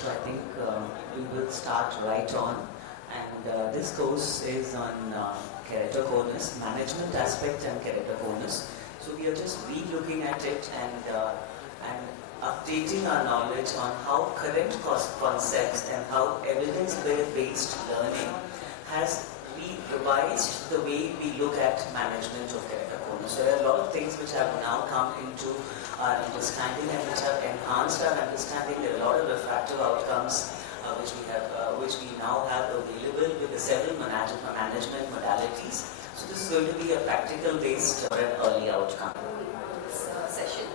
So I think we will start right on. And this course is on keratoconus, management aspect and keratoconus. So we are just re-looking at it and updating our knowledge on how current concepts and how evidence-based learning has revised the way we look at management of keratoconus. So there are a lot of things which have now come into our understanding and which have enhanced our understanding. There are a lot of refractive outcomes which we now have available with the several management modalities. So this is going to be a practical based or an early outcome. This session.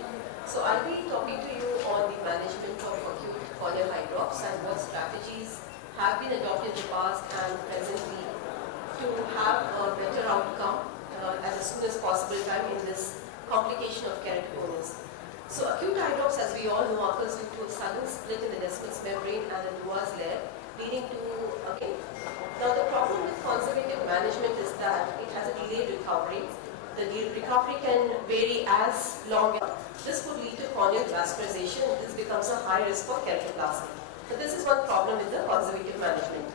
So I'll be talking to you on the management of acute corneal eye drops and what strategies have been adopted in the past and presently to have a better outcome as soon as possible time in this complication of keratoconus. So acute eye drops, as we all know, occurs due to a sudden split in the Descemet's membrane and the Dua's layer, leading to okay. Now the problem with conservative management is that it has a delayed recovery. The recovery can vary as long as this could lead to corneal vascularization, and this becomes a high risk for keratoplasty. But this is one problem with the conservative management.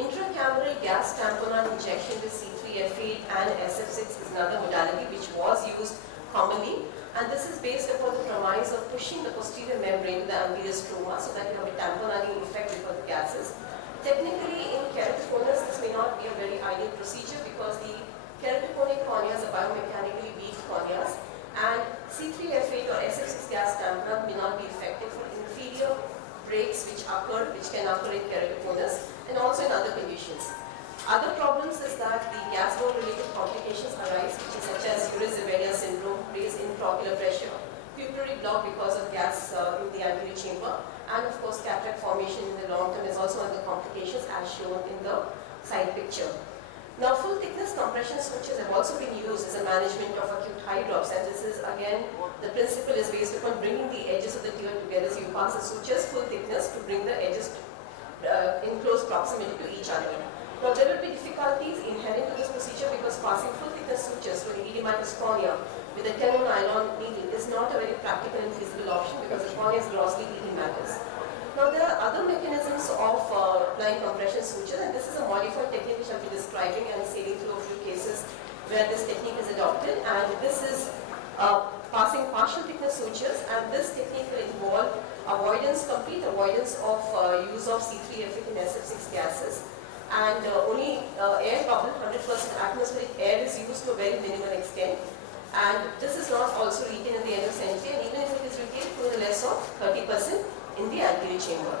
Intracameral gas tamponade injection with C3F8 and SF6 is another modality which was used commonly, and this is based upon the premise of pushing the posterior membrane to the anterior stroma so that you have a tamponading effect because of the gases. Technically, in keratoconus, this may not be a very ideal procedure because the keratoconic corneas are biomechanically weak corneas, and C3F8 or SF6 gas tamponade may not be effective for inferior breaks which can occur in keratoconus and also in other conditions. Other problems is that the gas bone related complications arise, which is such as Urey-Zevania syndrome, raised intraocular pressure, pupillary block because of gas in the anterior chamber, and of course cataract formation in the long term is also one of the complications as shown in the side picture. Now full thickness compression sutures have also been used as a management of acute eye drops, and this is again, the principle is based upon bringing the edges of the tear together. So you pass the sutures full thickness to bring the edges in close proximity to each other. Now there will be difficulties inherent to this procedure because passing full thickness sutures to an edematous cornea with a 10 nylon needle is not a very practical and feasible option because the cornea is grossly edematous. Now there are other mechanisms of applying compression sutures, and this is a modified technique which I'll be describing and sailing through a few cases where this technique is adopted, and this is passing partial thickness sutures, and this technique will involve complete avoidance of use of C3F8 and SF6 gases, and only air bubble, 100% atmospheric air is used to a very minimal extent, and this is not also retained in the endosentry, and even if it is retained to the less of 30% in the anterior chamber.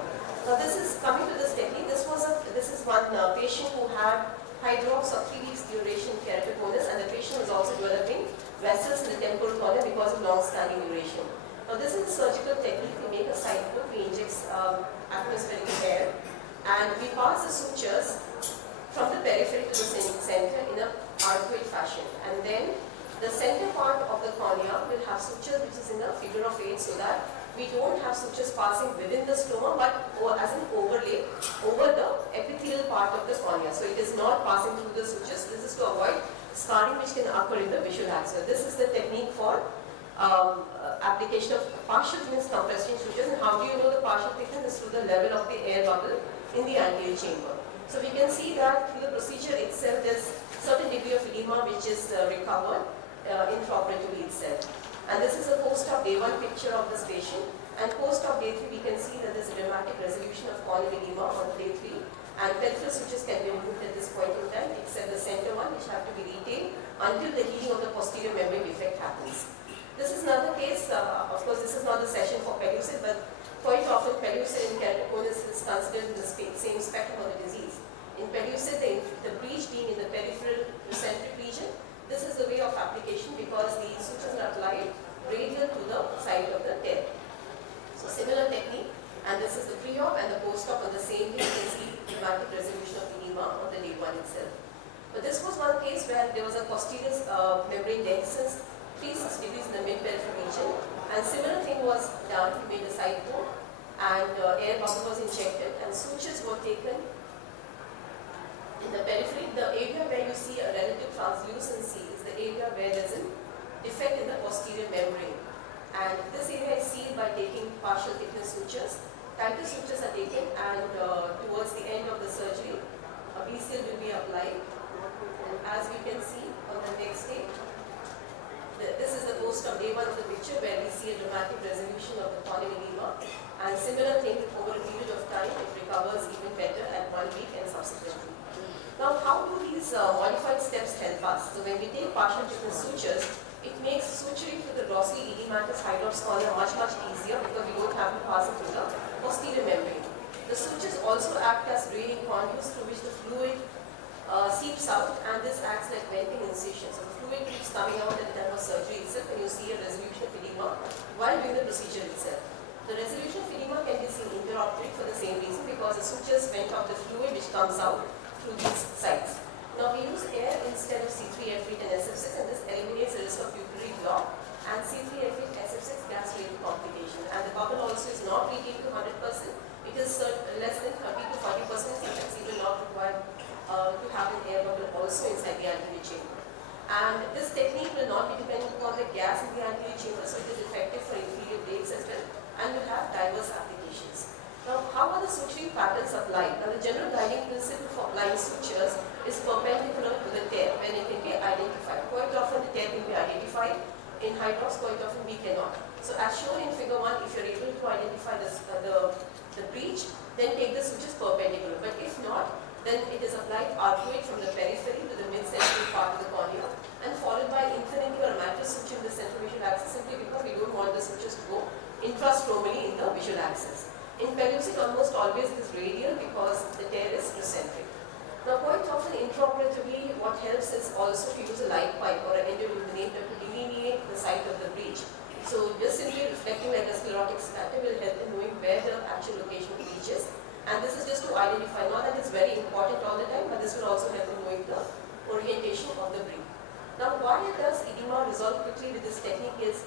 Now this is coming to this technique. This is one patient who had hydrops of 3 weeks duration keratoconus, and the patient was also developing vessels in the temporal cornea because of long-standing duration. Now this is a surgical technique. We make a side put, we inject atmospheric air, and we pass the sutures from the periphery to the center in a arcuate fashion, and then the center part of the cornea will have sutures which is in a figure of 8, so that we don't have sutures passing within the stoma but as an overlay over the epithelial part of the cornea. So it is not passing through the sutures. This is to avoid scarring which can occur in the visual axis. This is the technique for application of partial thickness compression sutures. And how do you know the partial thickness? Is through the level of the air bubble in the anterior chamber. So we can see that through the procedure itself there's certain degree of edema which is recovered intraoperatively itself. And this is a post-op day 1 picture of this patient, and post-op day 3 we can see that there's a dramatic resolution of corneal edema on day 3, and peripheral sutures can be removed at this point in time except the center one which have to be retained until the healing of the posterior membrane defect happens. This is another case, of course this is not the session for pellucid, but quite often pellucid in keratoconus is considered in the same spectrum of the disease. In pellucid, the breach being in the peripheral centric region, this is the way of application because the sutures are applied radial to the side of the tear. So similar technique, and this is the pre-op and the post-op on the same day. You can see dramatic resolution of edema on the day 1 itself. But this was one case where there was a posterior membrane dehiscence 360 degrees in the mid-peripheral region, and similar thing was done. We made a side port and air bubble was injected, and sutures were taken in the periphery. The area where you see a relative translucency is the area where there is a defect in the posterior membrane, and this area is sealed by taking partial thickness sutures. lighter sutures are taken and towards the end of the surgery, a B-seal will be applied. And as we can see on the next day, this is the post of day 1 of the picture where we see a dramatic resolution of the corneal edema, and similar thing over a period of time it recovers even better at 1 week and subsequently. Now how do these modified steps help us? So when we take partial thickness sutures, it makes suturing through the grossly edematous hydrops cornea much easier because we don't have to pass it through the posterior membrane. The sutures also act as draining conduits through which the fluid seeps out, and this acts like venting incisions. So the fluid keeps coming out at the time of surgery itself, and you see a resolution of edema while doing the procedure itself. The resolution of edema can be seen interoperative for the same reason, because the sutures vent out the fluid which comes out through these sites. Now we use air instead of C3F8 and SF6, and this eliminates the risk of pupillary block and C3F8 SF6 gas-related complications. And the bubble also is not retained to 100%. It is less than 30 to 40%, sometimes even not required to have an air bubble also inside the anterior chamber. And this technique will not be dependent upon the gas in the anterior chamber, so it is effective for inferior blades as well and will have diverse applications. Now, how are the suturing patterns applied? Now, the general guiding principle for applying sutures is perpendicular to the tear when it can be identified. Quite often the tear can be identified. In hydrops, quite often we cannot. So as shown in figure 1, if you are able to identify the breach, then take the sutures perpendicular. But if not, then it is applied arcuate from the periphery to the mid-central part of the cornea and followed by infinity or mattress suture in the central visual axis, simply because we don't want the sutures to go intrastromally in the visual axis. In pellucid, almost always it is radial because the tear is concentric. Now, quite often intraoperatively, what helps is also to use a light pipe or an endoilluminator to delineate the site of the breach. So just simply reflecting like a sclerotic scatter will help in knowing where the actual location of the breach is. And this is just to identify, not that it's very important all the time, but this will also help in knowing the orientation of the breach. Now, why does edema resolve quickly with this technique is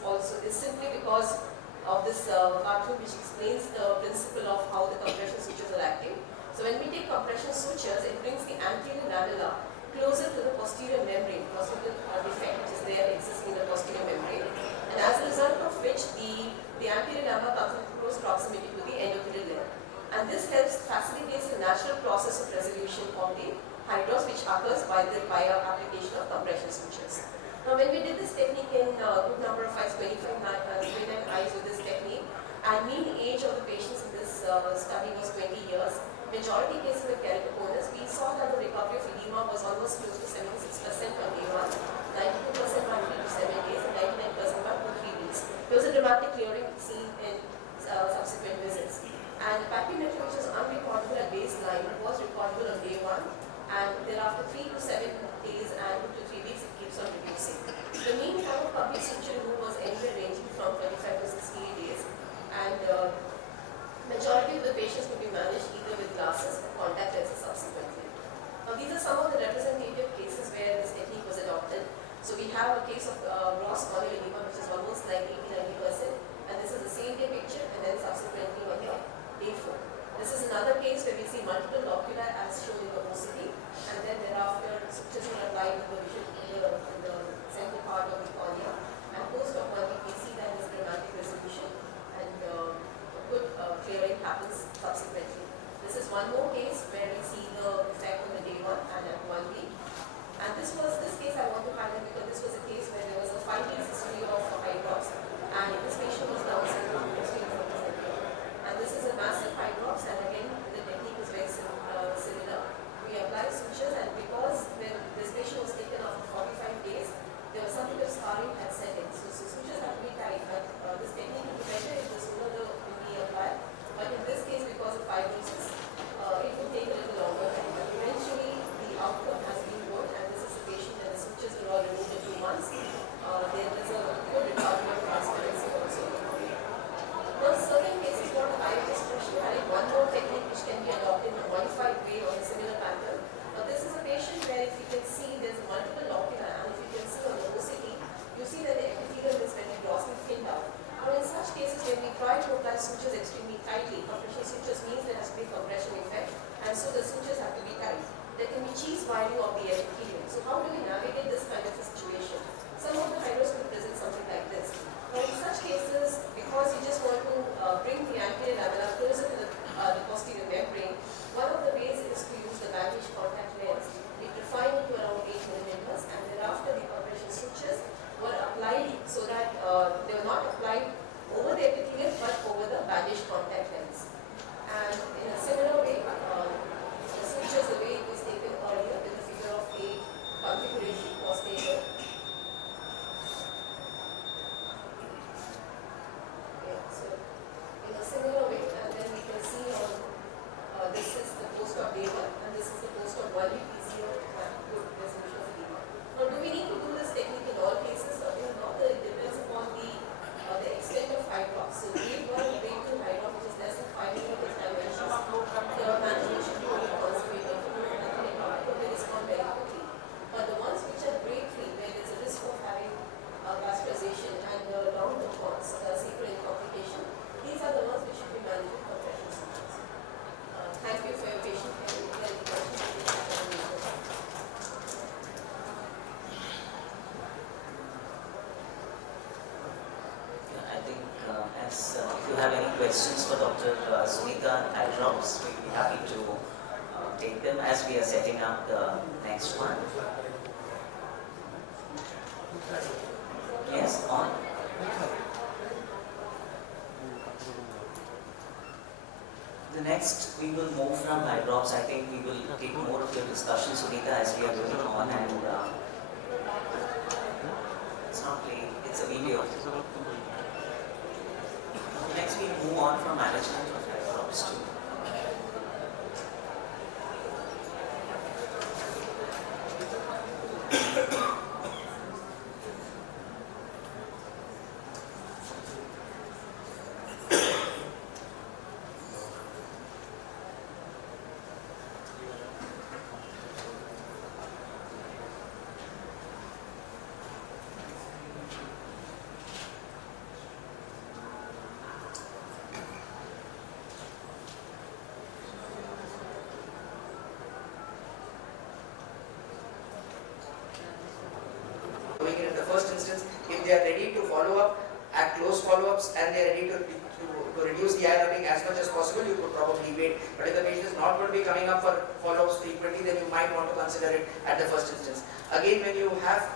simply because of this cartoon which explains the principle of how the compression sutures are acting. So when we take compression sutures, it brings the anterior lamella closer to the posterior membrane, possible defect which is there existing in the posterior membrane, and as a result of which the anterior lamella comes in close proximity to the endothelial layer. And this facilitates the natural process of resolution of the hydrops which occurs by application of compression sutures. Now when we did this technique in group number of eyes, 29 eyes with this technique, and mean age of the patients in this study was 20 years, majority cases with keratoconus, we saw that the recovery of edema was almost close to 76% on day 1, 92% by 3 to 7 days, and 99% by 2 to 3 weeks. There was a dramatic clearing seen in subsequent visits. And pachymetry, which is unrecordable at baseline, was recordable on day 1, and thereafter 3 to 7 days and 2 to 3 weeks it keeps on reducing. The mean time of public suture removal was anywhere ranging from 25 to 68 days, and majority of the patients could be managed either with glasses or contact lenses subsequently. Now these are some of the representative cases where this technique was adopted. So we have a case of gross corneal edema which is almost like 80-90%, and this is the same day picture, and then subsequently on the day 4. This is another case where we see multiple loculi as shown in the OCT, and then thereafter sutures are applied in the central part of the cornea, and post-operatively we see that this dramatic resolution and good clearing happens subsequently. This is one more case where we see the effect on the day 1 and at 1 week. And this case I want to highlight because this was a case where there was a 5-day history of hydrops, and this patient was Down syndrome history of and this is a massive hydrops, and again the technique is very similar. We apply sutures, and because when this patient was taken after 45 days, there was some bit of scarring had set in. So sutures have to be tight, but this technique will be better if the sooner the will be applied. But in this case, because of fibrosis, it will take a little longer time. But eventually, the outcome has been good, and this is a patient and the sutures were all removed in 2 months. There is a good recovery of transparency also. Now, certain cases what I was having one more technique which can be adopted in a modified way or a similar pattern. Now, this is a patient where if you can see there's multiple loculi, and if you can see on the OCT, you see that the epithelium is very grossly thinned out. Now, in such cases when we try to apply sutures extremely tightly, compression sutures means there has to be compression effect, and so the sutures have to be tight. There can be cheese wiring of the epithelium. So how do we navigate this kind of a situation? Some of the hydros will present something like this. Now, in such cases, because you just want to bring the anterior lamella closer to the Dr. Sunita eye drops. We'll be happy to take them as we are setting up the next one. Yes, on. The next, we will move from eye drops. I think we will take more of your discussion, Sunita, as we are going on, and it's not playing, it's a video. Next, we move on from management of eye drops to doing it in the first instance. If they are ready to follow up, at close follow-ups, and they are ready to reduce the eye rubbing as much as possible, you could probably wait. But if the patient is not going to be coming up for follow-ups frequently, then you might want to consider it at the first instance. Again, when you have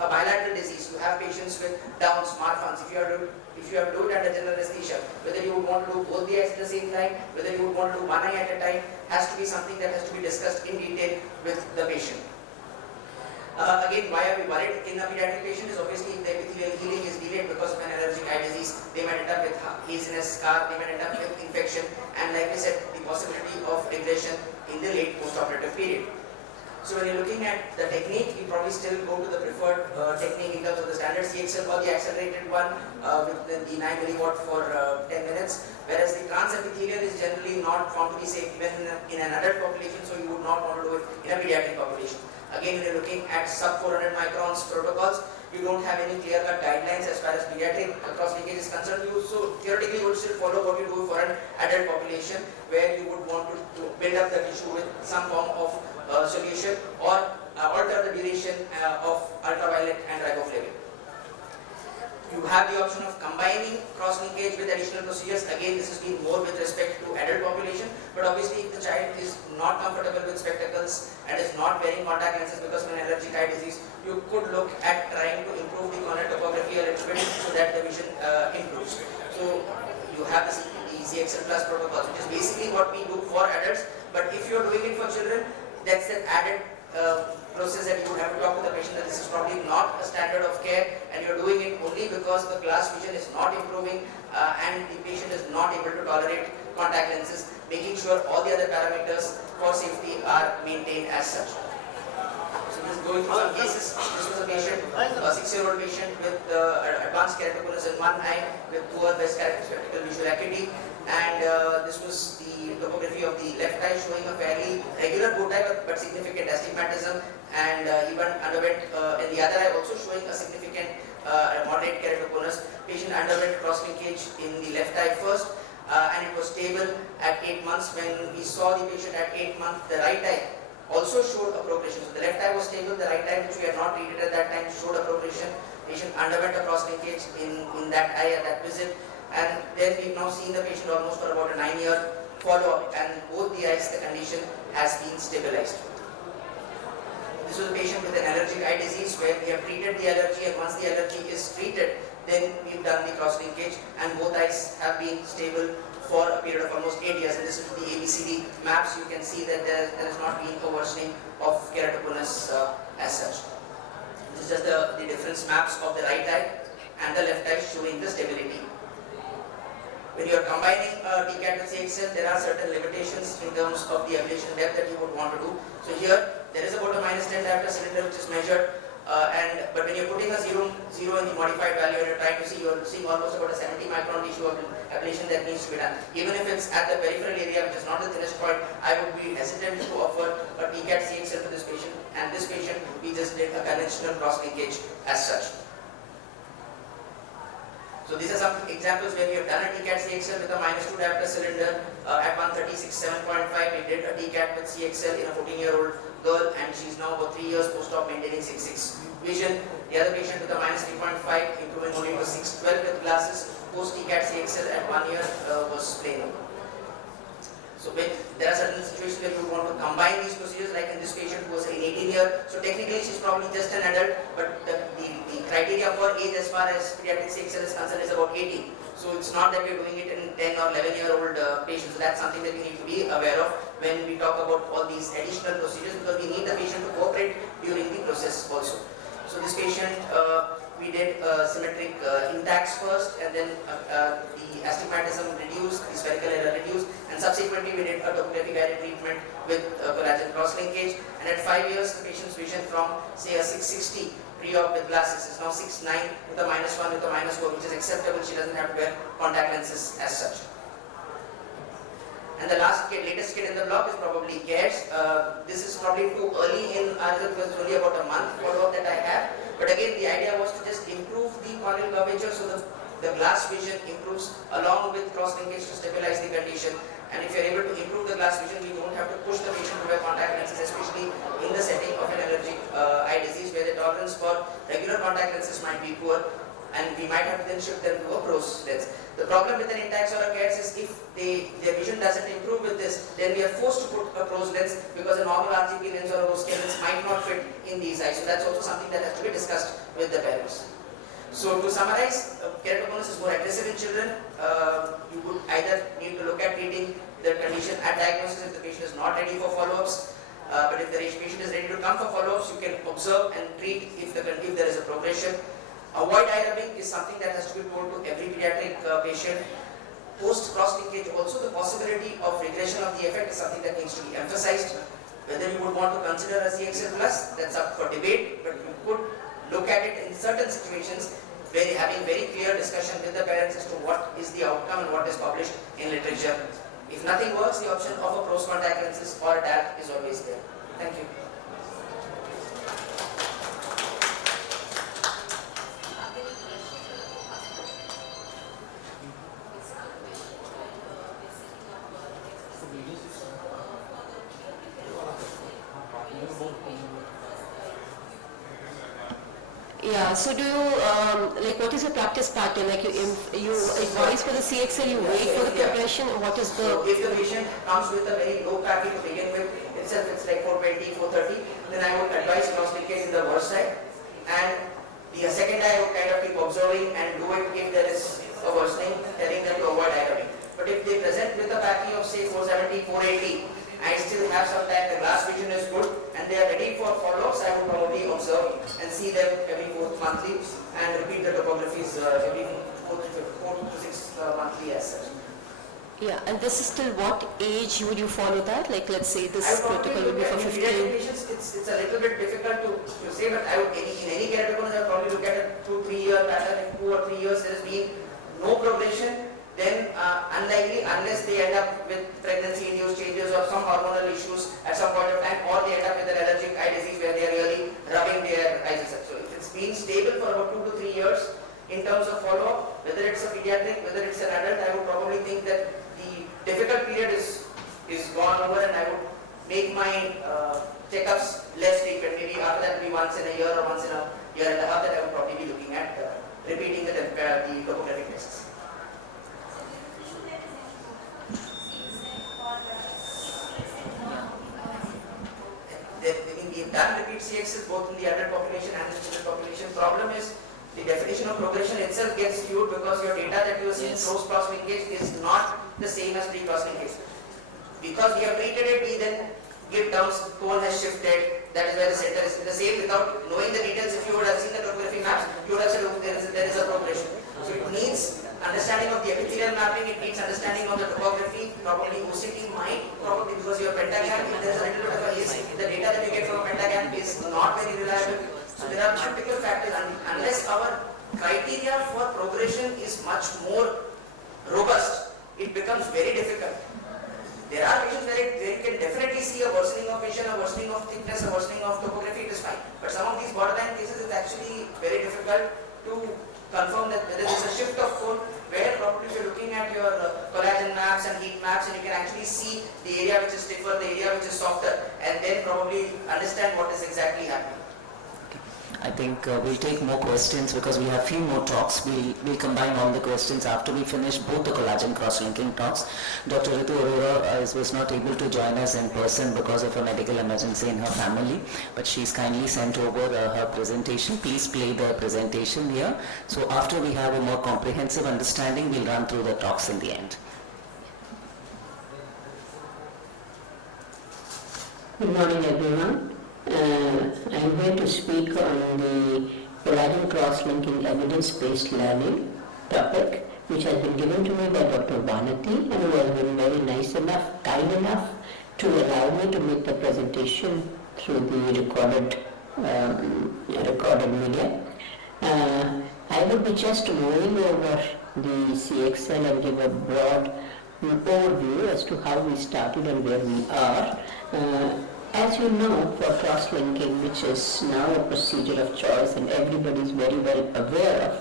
a bilateral disease, you have patients with Downs, Marfan's, if you have to do it under general anesthesia, whether you would want to do both the eyes at the same time, whether you would want to do one eye at a time, has to be something that has to be discussed in detail with the patient. Again, why are we worried in a pediatric patient is obviously if the epithelial healing is delayed because of an allergic eye disease, they might end up with haziness, scar, they might end up with infection, and like I said, the possibility of regression in the late postoperative period. So when you're looking at the technique, you probably still go to the preferred technique in terms of the standard CXL or the accelerated one with the 9 milliwatt for 10 minutes, whereas the transepithelial is generally not found to be safe even in an adult population, so you would not want to do it in a pediatric population. Again, when you're looking at sub 400 microns protocols, you don't have any clear-cut guidelines as far as pediatric cross-linkage is concerned. So theoretically, you would still follow what you do for an adult population, where you would want to build up the tissue with some form of solution or alter the duration of ultraviolet and riboflavin. You have the option of combining cross-linkage with additional procedures. Again, this has been more with respect to adult population, but obviously if the child is not comfortable with spectacles and is not wearing contact lenses because of an allergic eye disease, you could look at trying to improve the corneal topography a little bit so that the vision improves. So you have the CXL plus protocols, which is basically what we do for adults, but if you are doing it for children, that's an added process that you would have to talk to the patient that this is probably not a standard of care and you're doing it only because the glass vision is not improving and the patient is not able to tolerate contact lenses, making sure all the other parameters for safety are maintained as such. So this is going through some cases. This was a patient, a 6-year-old patient with advanced keratoconus in one eye with poor best spectacle visual acuity, and this was the topography of the left eye showing a fairly regular bow tie but significant astigmatism, and even underwent in the other eye also showing a significant moderate keratoconus. Patient underwent cross-linkage in the left eye first, and it was stable at 8 months. When we saw the patient at 8 months, the right eye also showed a progression. So the left eye was stable, the right eye, which we had not treated at that time, showed a progression. Patient underwent a cross-linkage in that eye at that visit, and then we've now seen the patient almost for about a 9-year follow-up, and both the eyes, the condition has been stabilized. This was a patient with an allergic eye disease where we have treated the allergy, and once the allergy is treated, then we've done the cross-linkage, and both eyes have been stable for a period of almost 8 years. And this is the ABCD maps. You can see that there has not been a worsening of keratoconus as such. This is just the difference maps of the right eye and the left eye showing the stability. When you are combining TCAT with CXL, there are certain limitations in terms of the ablation depth that you would want to do. So here, there is about a -10 diameter cylinder which is measured, but when you're putting a 0 in the modified value and you're trying to see, you're seeing almost about a 70 micron tissue ablation that needs to be done. Even if it's at the peripheral area, which is not the thinnest point, I would be hesitant to offer a TCAT CXL to this patient, and this patient, we just did a conventional cross-linkage as such. So these are some examples where we have done a TCAT CXL with a -2 diopter cylinder at 136 7.5. We did a TCAT with CXL in a 14-year-old girl, and she's now about 3 years post-op maintaining 6.6 vision. The other patient with a -3.5, improving only to 6.12 with glasses. Post TCAT CXL at 1 year was plain. So when there are certain situations where you want to combine these procedures, like in this patient who was an 18-year, so technically she's probably just an adult, but the criteria for age as far as pediatric CXL is concerned is about 18. So it's not that we're doing it in 10 or 11-year-old patients. So that's something that we need to be aware of when we talk about all these additional procedures, because we need the patient to cooperate during the process also. So this patient, we did symmetric intacts first, and then the astigmatism reduced, the spherical error reduced, and subsequently we did a topography guided treatment with collagen cross linkage. And at 5 years, the patient's vision from say a 660 pre-op with glasses is now 6.9 with a -1 with a -4, which is acceptable. She doesn't have to wear contact lenses as such. And the latest kid in the block is probably CARES. This is probably too early in our result because it's only about a month follow-up that I have. But again, the idea was to just improve the corneal curvature so the glass vision improves along with cross linkage to stabilize the condition. And if you're able to improve the glass vision, we don't have to push the patient to wear contact lenses, especially in the setting of an allergic eye disease where the tolerance for regular contact lenses might be poor, and we might have to then shift them to a PROS lens. The problem with an intact or a CARES is if their vision doesn't improve with this, then we are forced to put a PROS lens because a normal RGP lens or a rose lens might not fit in these eyes. So that's also something that has to be discussed with the parents. So to summarize, keratoconus is more aggressive in children. You would either need to look at treating the condition at diagnosis if the patient is not ready for follow-ups. But if the patient is ready to come for follow-ups, you can observe and treat if there is a progression. Avoid eye rubbing is something that has to be told to every pediatric patient. Post cross linkage also, the possibility of regression of the effect is something that needs to be emphasized. Whether you would want to consider a CXL plus, that's up for debate, but you could look at it in certain situations, having very clear discussion with the parents as to what is the outcome and what is published in literature. If nothing works, the option of a PROS contact lenses or a DAP is always there. Thank you. Yeah, so do you, what is your practice pattern? Like you advise for the CXL, you wait for the progression, or what is the... So if the patient comes with a very low pappy to begin with, itself it's like 420, 430, then I would advise cross linkage in the worst side. And the second eye I would kind of keep observing and do it if there is a worsening, telling them to avoid eye rubbing. But if they present with a pappy of say 470, 480, I still have some time, the glass vision is good, and they are ready for follow-ups, I would probably observe and see them every 4th monthly and repeat the topographies every 4 to 6 monthly as such. Yeah, and this is till what age would you follow that? Like let's say this protocol will be for 15. Patients, it's a little bit difficult to say, but I would, in any keratoconus, I would probably look at a 2-3 year pattern. If 2 or 3 years there has been no progression, then unlikely unless they end up with pregnancy-induced changes or some hormonal issues at some point of time, or they end up with an allergic eye disease where they are really rubbing their eyes. So if it's been stable for about 2 to 3 years in terms of follow-up, whether it's a pediatric, whether it's an adult, I would probably think that the difficult period is gone over, and I would make my checkups less frequent. Maybe after that be once in a year or once in a year and a half that I would probably be looking at repeating the topographic tests. We've done repeat CXs both in the adult population and the children population. Problem is the definition of progression itself gets skewed because your data that you are seeing post-cross linkage is not the same as pre-cross linkage. Because we have treated it, we then give terms, cone has shifted, that is where the center is. The same without knowing the details. If you would have seen the topography maps, you would have said, oh, there is a progression. So it needs understanding of the epithelial mapping, it needs understanding of the topography, probably OCT might, probably because your pentagram, if there is a little bit of a risk, the data that you get from a pentagram is not very reliable. So there are multiple factors, and unless our criteria for progression is much more robust, it becomes very difficult. There are patients where you can definitely see a worsening of vision, a worsening of thickness, a worsening of topography, it is fine. But some of these borderline cases, it's actually very difficult to confirm that whether there is a shift of actually see the area which is stiffer, the area which is softer, and then probably understand what is exactly happening. I think we'll take more questions because we have few more talks. We'll combine all the questions after we finish both the collagen cross-linking talks. Dr. Ritu Arora was not able to join us in person because of a medical emergency in her family, but she's kindly sent over her presentation. Please play the presentation here. So after we have a more comprehensive understanding, we'll run through the talks in the end. Good morning, everyone. I am here to speak on the collagen cross-linking evidence-based learning topic, which has been given to me by Dr. Vanathi, and who has been very nice enough, kind enough to allow me to make the presentation through the recorded media. I will be just moving over the CXL and give a broad overview as to how we started and where we are. As you know, for cross-linking, which is now a procedure of choice and everybody is very well aware of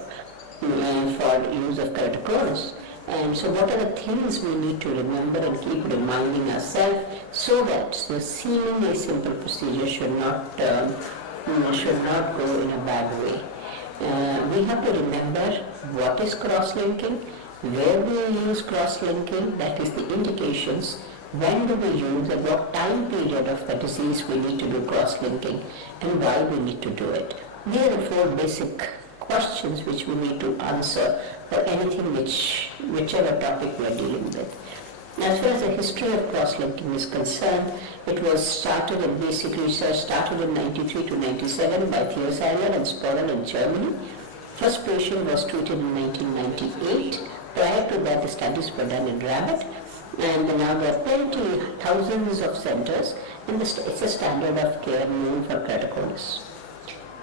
for use of keratoconus. And so what are the things we need to remember and keep reminding ourselves so that the seemingly simple procedure should not go in a bad way. We have to remember what is cross-linking, where do we use cross-linking, that is the indications, when do we use and what time period of the disease we need to do cross-linking and why we need to do it. These are the four basic questions which we need to answer for anything whichever topic we are dealing with. As far as the history of cross-linking is concerned, it was started and basic research started in 93 to 97 by Thiel and Sporer in Germany. First patient was treated in 1998. Prior to that, the studies were done in rabbit. And now there are thousands of centers, and it's a standard of care known for keratoconus.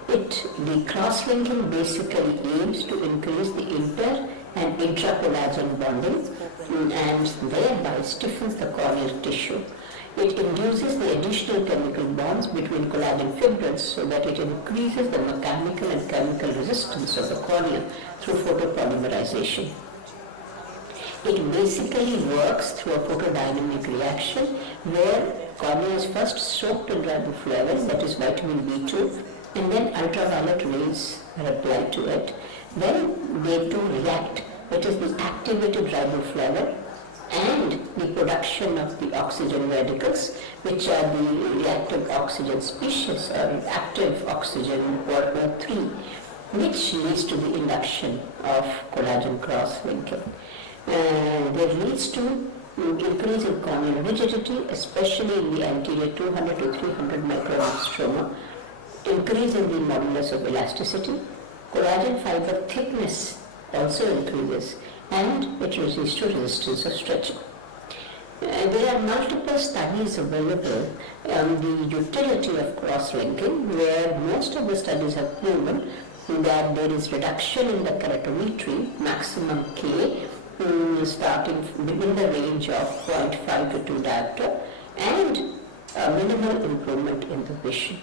The cross-linking basically aims to increase the inter- and intracollagen bonding and thereby stiffens the corneal tissue. It induces the additional chemical bonds between collagen fibrils so that it increases the mechanical and chemical resistance of the cornea through photopolymerization. It basically works through a photodynamic reaction where cornea is first soaked in riboflavin, that is vitamin B2, and then ultraviolet rays are applied to it. Then they too react, that is the activated riboflavin and the production of the oxygen radicals, which are the reactive oxygen species or active oxygen or O3, which leads to the induction of collagen cross-linking. That leads to increase in corneal rigidity, especially in the anterior 200 to 300 micron stroma, increase in the modulus of elasticity, collagen fiber thickness also increases, and it leads to resistance of stretching. There are multiple studies available on the utility of cross-linking, where most of the studies have proven that there is reduction in the keratometry, maximum K, starting within the range of 0.5 to 2 diopter, and a minimal improvement in the vision.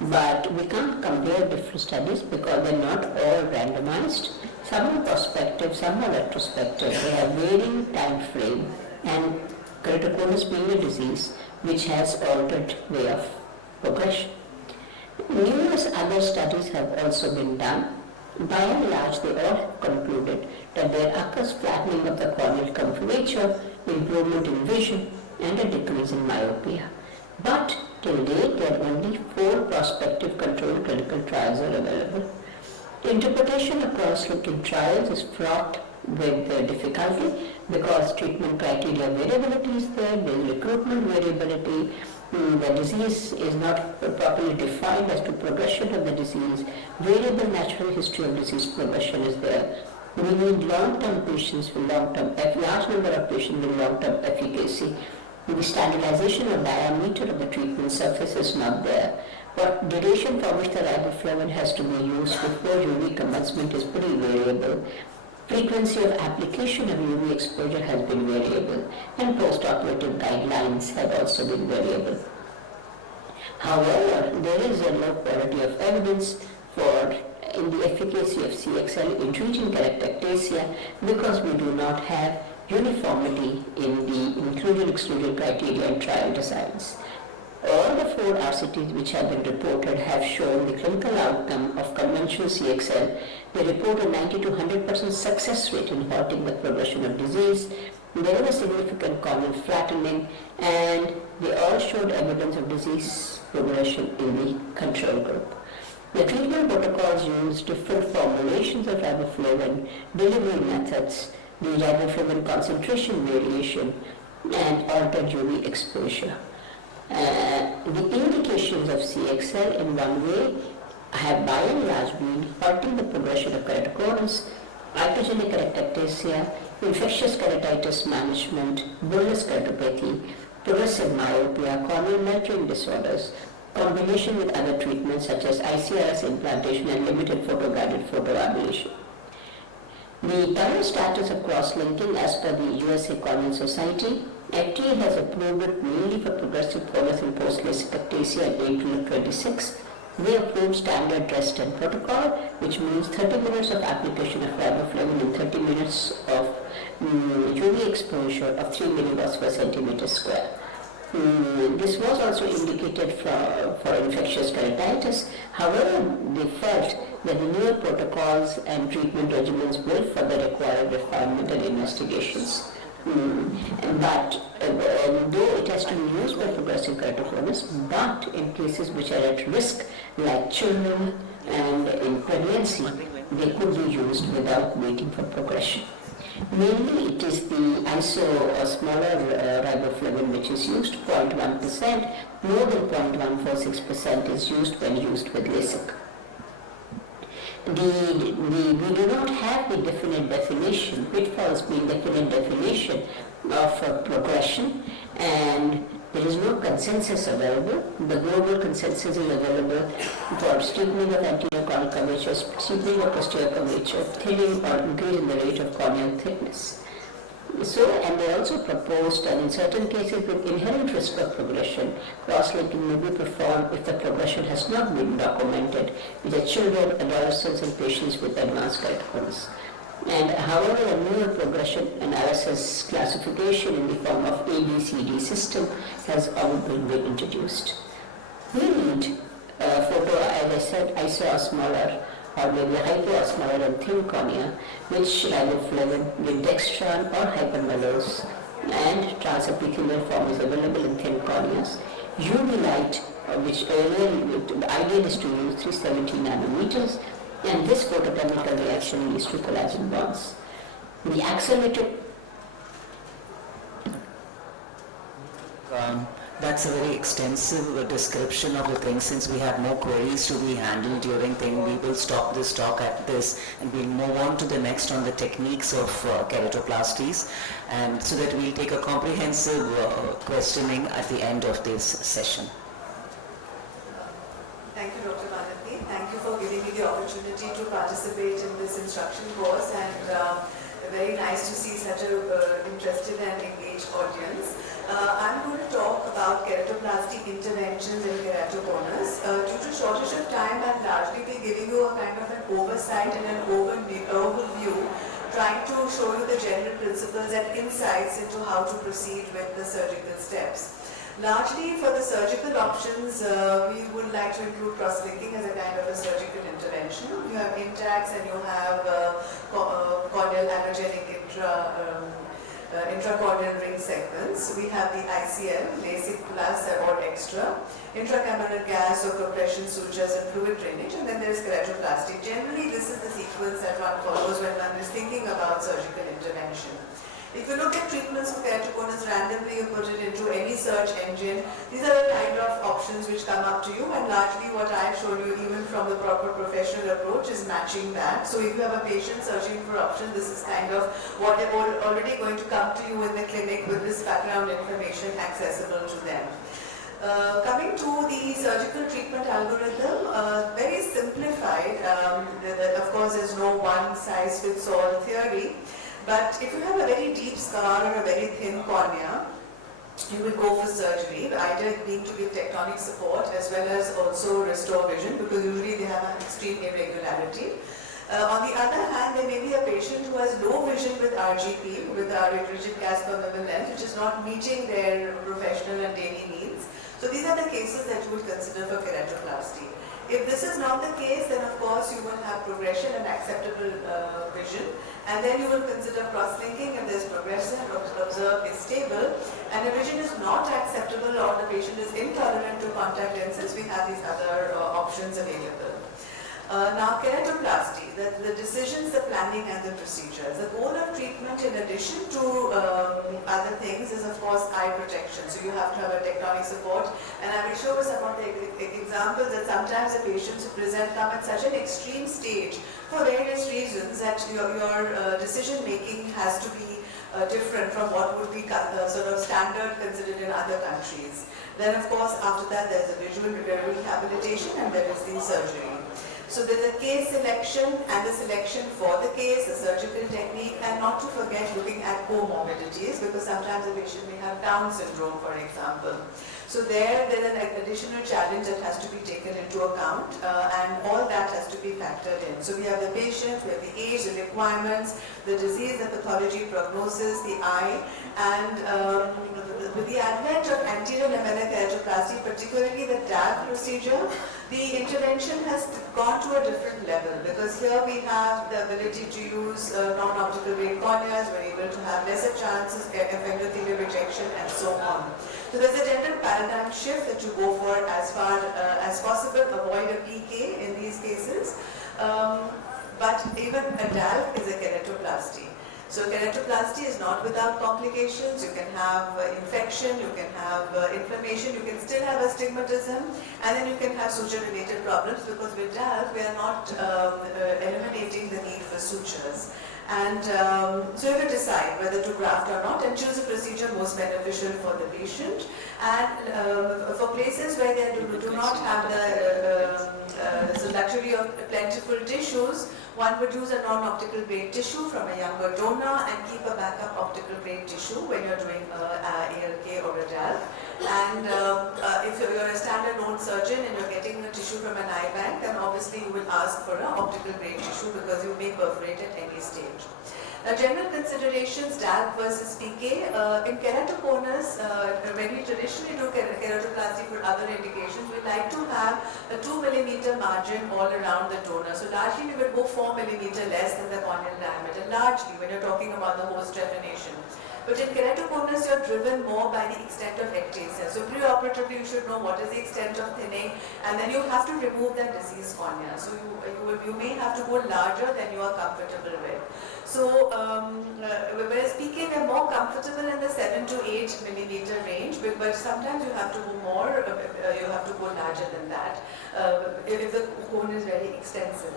But we can't compare different studies because they're not all randomized. Some are prospective, some are retrospective. They have varying time frame, and keratoconus being a disease which has altered way of progression. Numerous other studies have also been done. By and large, they all concluded that there occurs flattening of the corneal curvature, improvement in vision, and a decrease in myopia. But till date, there are only 4 prospective controlled clinical trials are available. Interpretation of cross-linking trials is fraught with difficulty because treatment criteria variability is there is recruitment variability, the disease is not properly defined as to progression of the disease, variable natural history of disease progression is there. We need long-term patients with large number of patients with long-term efficacy. The standardization of diameter of the treatment surface is not there. What duration for which the riboflavin has to be used before UV commencement is pretty variable. Frequency of application of UV exposure has been variable, and post-operative guidelines have also been variable. However, there is a low quality of evidence in the efficacy of CXL in treating keratoconus because we do not have uniformity in the inclusion-exclusion criteria and trial designs. All the 4 RCTs which have been reported have shown the clinical outcome of conventional CXL. They report a 90 to 100% success rate in halting the progression of disease. There was a significant corneal flattening, and they all showed evidence of disease progression in the control group. The treatment protocols use different formulations of riboflavin, delivery methods, the riboflavin concentration variation, and altered UV exposure. The indications of CXL in one way have by and large been halting the progression of keratoconus, iatrogenic keratoconus, infectious keratitis management, bullous keratopathy, progressive myopia, corneal melting disorders, combination with other treatments such as ICRS implantation and limited photoguided photoablation. The current status of cross-linking as per the USA Corneal Society, FDA has approved it mainly for progressive corneal and post-LASIK ectasia in April of 26. They approved standard rest-in protocol, which means 30 minutes of application of riboflavin and 30 minutes of UV exposure of 3 milliwatts per centimeter square. This was also indicated for infectious keratitis. However, they felt that the newer protocols and treatment regimens will further require refinement and investigations. But though it has to be used by progressive keratoconus, but in cases which are at risk, like children and in pregnancy, they could be used without waiting for progression. Mainly it is the smaller riboflavin which is used, 0.1%, more than 0.146% is used when used with LASIK. We do not have the definite definition, pitfalls being definite definition of progression, and there is no consensus available. The global consensus is available for steepening of anterior corneal curvature, steepening of posterior curvature, thinning or increase in the rate of corneal thickness. So, and they also proposed that in certain cases with inherent risk of progression, cross-linking may be performed if the progression has not been documented with the children, adolescents, and patients with advanced keratoconus. And however, a newer progression analysis classification in the form of ABCD system has already been introduced. We need photo, as I said, isosmolar or maybe hypoosmolar and thin cornea, which riboflavin with dextran or hypermalose and transepithelial form is available in thin corneas. UV light, which earlier the ideal is to use 370 nanometers, and this photochemical reaction leads to collagen bonds. The accelerated That's a very extensive description of the thing. Since we have more queries to be handled during thing, we will stop this talk at this and we'll move on to the next on the techniques of keratoplasties, and so that we'll take a comprehensive questioning at the end of this session. Thank you, Dr. Vanathi. Thank you for giving me the opportunity to participate in this instruction course, and very nice to see such an interested and engaged audience. I'm going to talk about keratoplastic interventions in keratoconus. Due to shortage of time, I'm largely be giving you a kind of an oversight and an overview, trying to show you the general principles and insights into how to proceed with the surgical steps. Largely for the surgical options, we would like to include cross-linking as a kind of a surgical intervention. You have intacs and you have corneal allergenic intracorneal ring segments. We have the ICL, LASIK plus or extra, intracameral gas or compression sutures and fluid drainage, and then there is keratoplasty. Generally, this is the sequence that one follows when one is thinking about surgical intervention. If you look at treatments for keratoconus randomly, you put it into any search engine. These are the kind of options which come up to you, and largely what I've shown you even from the proper professional approach is matching that. So if you have a patient searching for option, this is kind of what they're already going to come to you in the clinic with this background information accessible to them. Coming to the surgical treatment algorithm, very simplified. Of course, there's no one-size-fits-all theory. But if you have a very deep scar or a very thin cornea, you will go for surgery, either being to give tectonic support as well as also restore vision, because usually they have an extreme irregularity. On the other hand, there may be a patient who has low vision with RGP, with our rigid gas permeable lens, which is not meeting their professional and daily needs. So these are the cases that you would consider for keratoplasty. If this is not the case, then of course you will have progression and acceptable vision, and then you will consider cross-linking if there is progression, observed is stable, and if vision is not acceptable or the patient is intolerant to contact lenses, we have these other options available. Now keratoplasty, the decisions, the planning and the procedures. The goal of treatment in addition to other things is of course eye protection. So you have to have a tectonic support, and I will show you some of the examples that sometimes the patients who present come at such an extreme stage for various reasons that your decision making has to be different from what would be sort of standard considered in other countries. Then of course after that there is a visual rehabilitation and there is the surgery. So there's a case selection and the selection for the case, the surgical technique, and not to forget looking at comorbidities, because sometimes the patient may have Down syndrome, for example. So there's an additional challenge that has to be taken into account, and all that has to be factored in. So we have the patient, we have the age, the requirements, the disease, the pathology, prognosis, the eye, and with the advent of anterior lamellar keratoplasty, particularly the DALK procedure, the intervention has gone to a different level, because here we have the ability to use non-optical grade corneas, we're able to have lesser chances of endothelial rejection and so on. So there's a general paradigm shift that you go for as far as possible, avoid a PK in these cases, but even a DALK is a keratoplasty. So keratoplasty is not without complications. You can have infection, you can have inflammation, you can still have astigmatism, and then you can have suture-related problems, because with DALK we are not eliminating the need for sutures. And so you have to decide whether to graft or not and choose a procedure most beneficial for the patient. And for places where they do not have the luxury of plentiful tissues, one would use a non-optical grade tissue from a younger donor and keep a backup optical grade tissue when you're doing ALK or a DALK. And if you're a standalone surgeon and you're getting a tissue from an eye bank, then obviously you will ask for an optical grade tissue, because you may perforate at any stage. General considerations, DALK versus PK. In keratoconus, when we traditionally do keratoplasty for other indications, we like to have a 2 mm margin all around the donor. So largely we will go 4 mm less than the corneal diameter, largely when you're talking about the host definition. But in keratoconus, you're driven more by the extent of ectasia. So preoperatively, you should know what is the extent of thinning, and then you have to remove that diseased cornea. So you may have to go larger than you are comfortable with. So whereas PK, we're more comfortable in the 7 to 8 millimeter range, but sometimes you have to go more, you have to go larger than that if the cone is very extensive.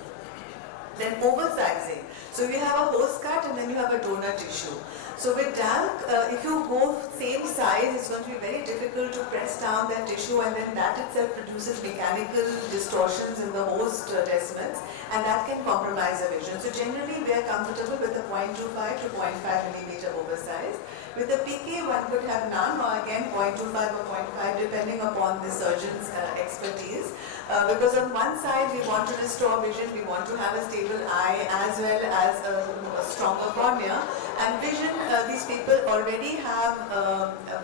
Then oversizing. So we have a host cut and then you have a donor tissue. So with DALK, if you go same size, it's going to be very difficult to press down that tissue, and then that itself produces mechanical distortions in the host descendants, and that can compromise the vision. So generally we are comfortable with a 0.25 to 0.5 millimeter oversize. With the PK, one could have none, or again 0.25 or 0.5 depending upon the surgeon's expertise. Because on one side we want to restore vision, we want to have a stable eye as well as a stronger cornea. And vision, these people already have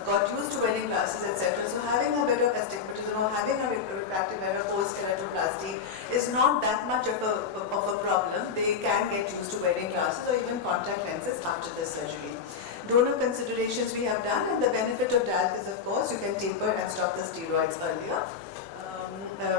got used to wearing glasses, etc. So having a bit of astigmatism or having a refractive error post keratoplasty is not that much of a problem. They can get used to wearing glasses or even contact lenses after the surgery. Donor considerations we have done, and the benefit of DALK is, of course, you can taper and stop the steroids earlier.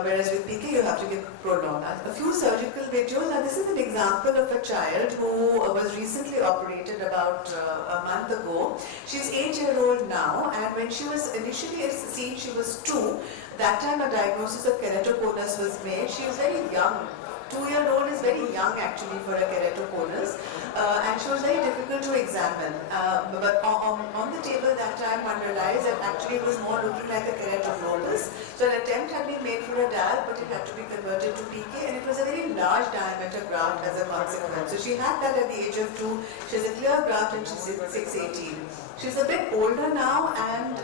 Whereas with PK you have to give prolonged. A few surgical videos, and this is an example of a child who was recently operated about a month ago. She's 8-year-old now, and when she was initially seen, she was 2. That time a diagnosis of keratoconus was made. She was very young. 2-year-old is very young actually for a keratoconus, and she was very difficult to examine. But on the table that time one realized that actually it was more looking like a keratoglobus. So an attempt had been made for a DALK, but it had to be converted to PK, and it was a very large diameter graft as a consequence. So she had that at the age of 2. She has a clear graft and she's 6'18". She's a bit older now, and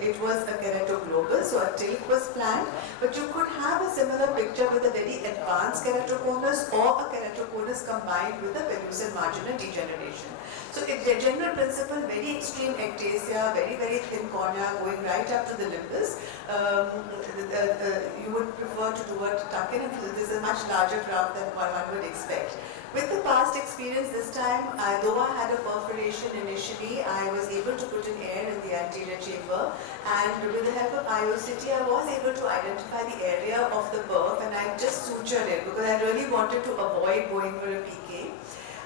it was a keratoglobus. so a tilt was planned, but you could have a similar picture with a very advanced keratoconus or a keratoconus combined with a pellucid marginal degeneration. So the general principle, very extreme ectasia, very, very thin cornea going right up to the limbus. You would prefer to do a tuck-in, and this is a much larger graft than one would expect. With the past experience this time, though I had a perforation initially, I was able to put in air in the anterior chamber, and with the help of IOCT, I was able to identify the area of the perf, and I just sutured it because I really wanted to avoid going for a PK.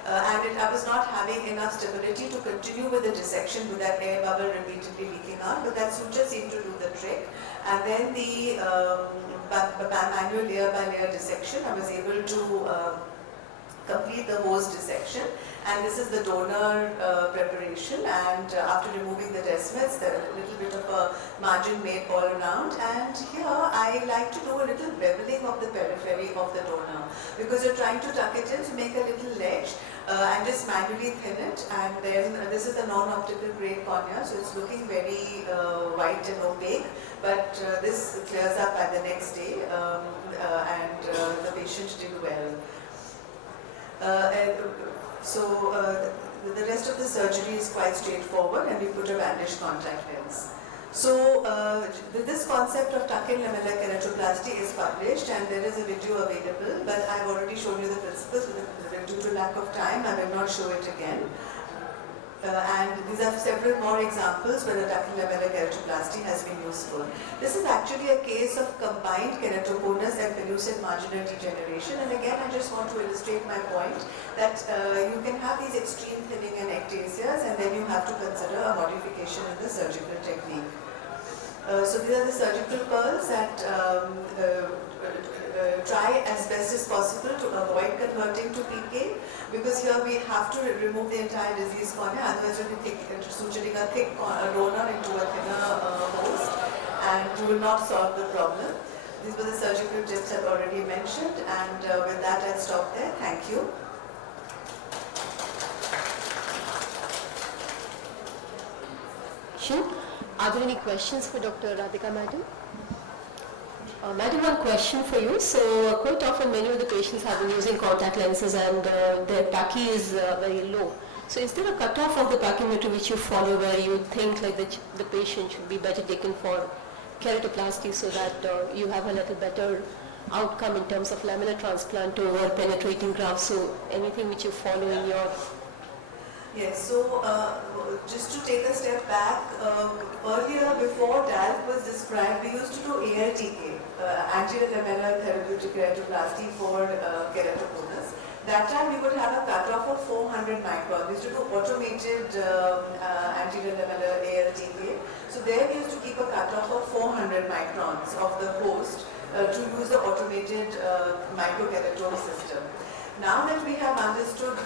I was not having enough stability to continue with the dissection with that air bubble repeatedly leaking out, but that suture seemed to do the trick. And then the manual layer by layer dissection, I was able to complete the hose dissection, and this is the donor preparation, and after removing the desmids, there is a little bit of a margin made all around, and here I like to do a little beveling of the periphery of the donor, because you're trying to tuck it in to make a little ledge, and just manually thin it, and then this is the non-optical grade cornea, so it's looking very white and opaque, but this clears up by the next day, and the patient did well. The rest of the surgery is quite straightforward, and we put a bandage contact lens. So this concept of tuck-in lamellar keratoplasty is published, and there is a video available, but I've already shown you the principles. Due to lack of time, I will not show it again. And these are several more examples where the tuck-in lamellar keratoplasty has been useful. This is actually a case of combined keratoconus and pellucid marginal degeneration, and again I just want to illustrate my point that you can have these extreme thinning and ectasias, and then you have to consider a modification in the surgical technique. So these are the surgical pearls that try as best as possible to avoid converting to PK, because here we have to remove the entire disease cornea, otherwise you'll be suturing a thick donor into a thinner host, and you will not solve the problem. These were the surgical tips I've already mentioned, and with that I'll stop there. Thank you. Sure. Are there any questions for Dr. Radhika Madam? Madam, one question for you. So quite often many of the patients have been using contact lenses, and their pachy is very low. So is there a cutoff of the pachymetry which you follow where you think like the patient should be better taken for keratoplasty so that you have a little better outcome in terms of lamellar transplant over penetrating grafts? So anything which you follow in your... Yes, so just to take a step back, earlier before DALC was described, we used to do ALTK, anterior lamellar therapeutic keratoplasty for keratoconus. That time we would have a cutoff of 400 microns. We used to do automated anterior lamellar ALTK. So there we used to keep a cutoff of 400 microns of the host to use the automated microkeratome system. Now that we have understood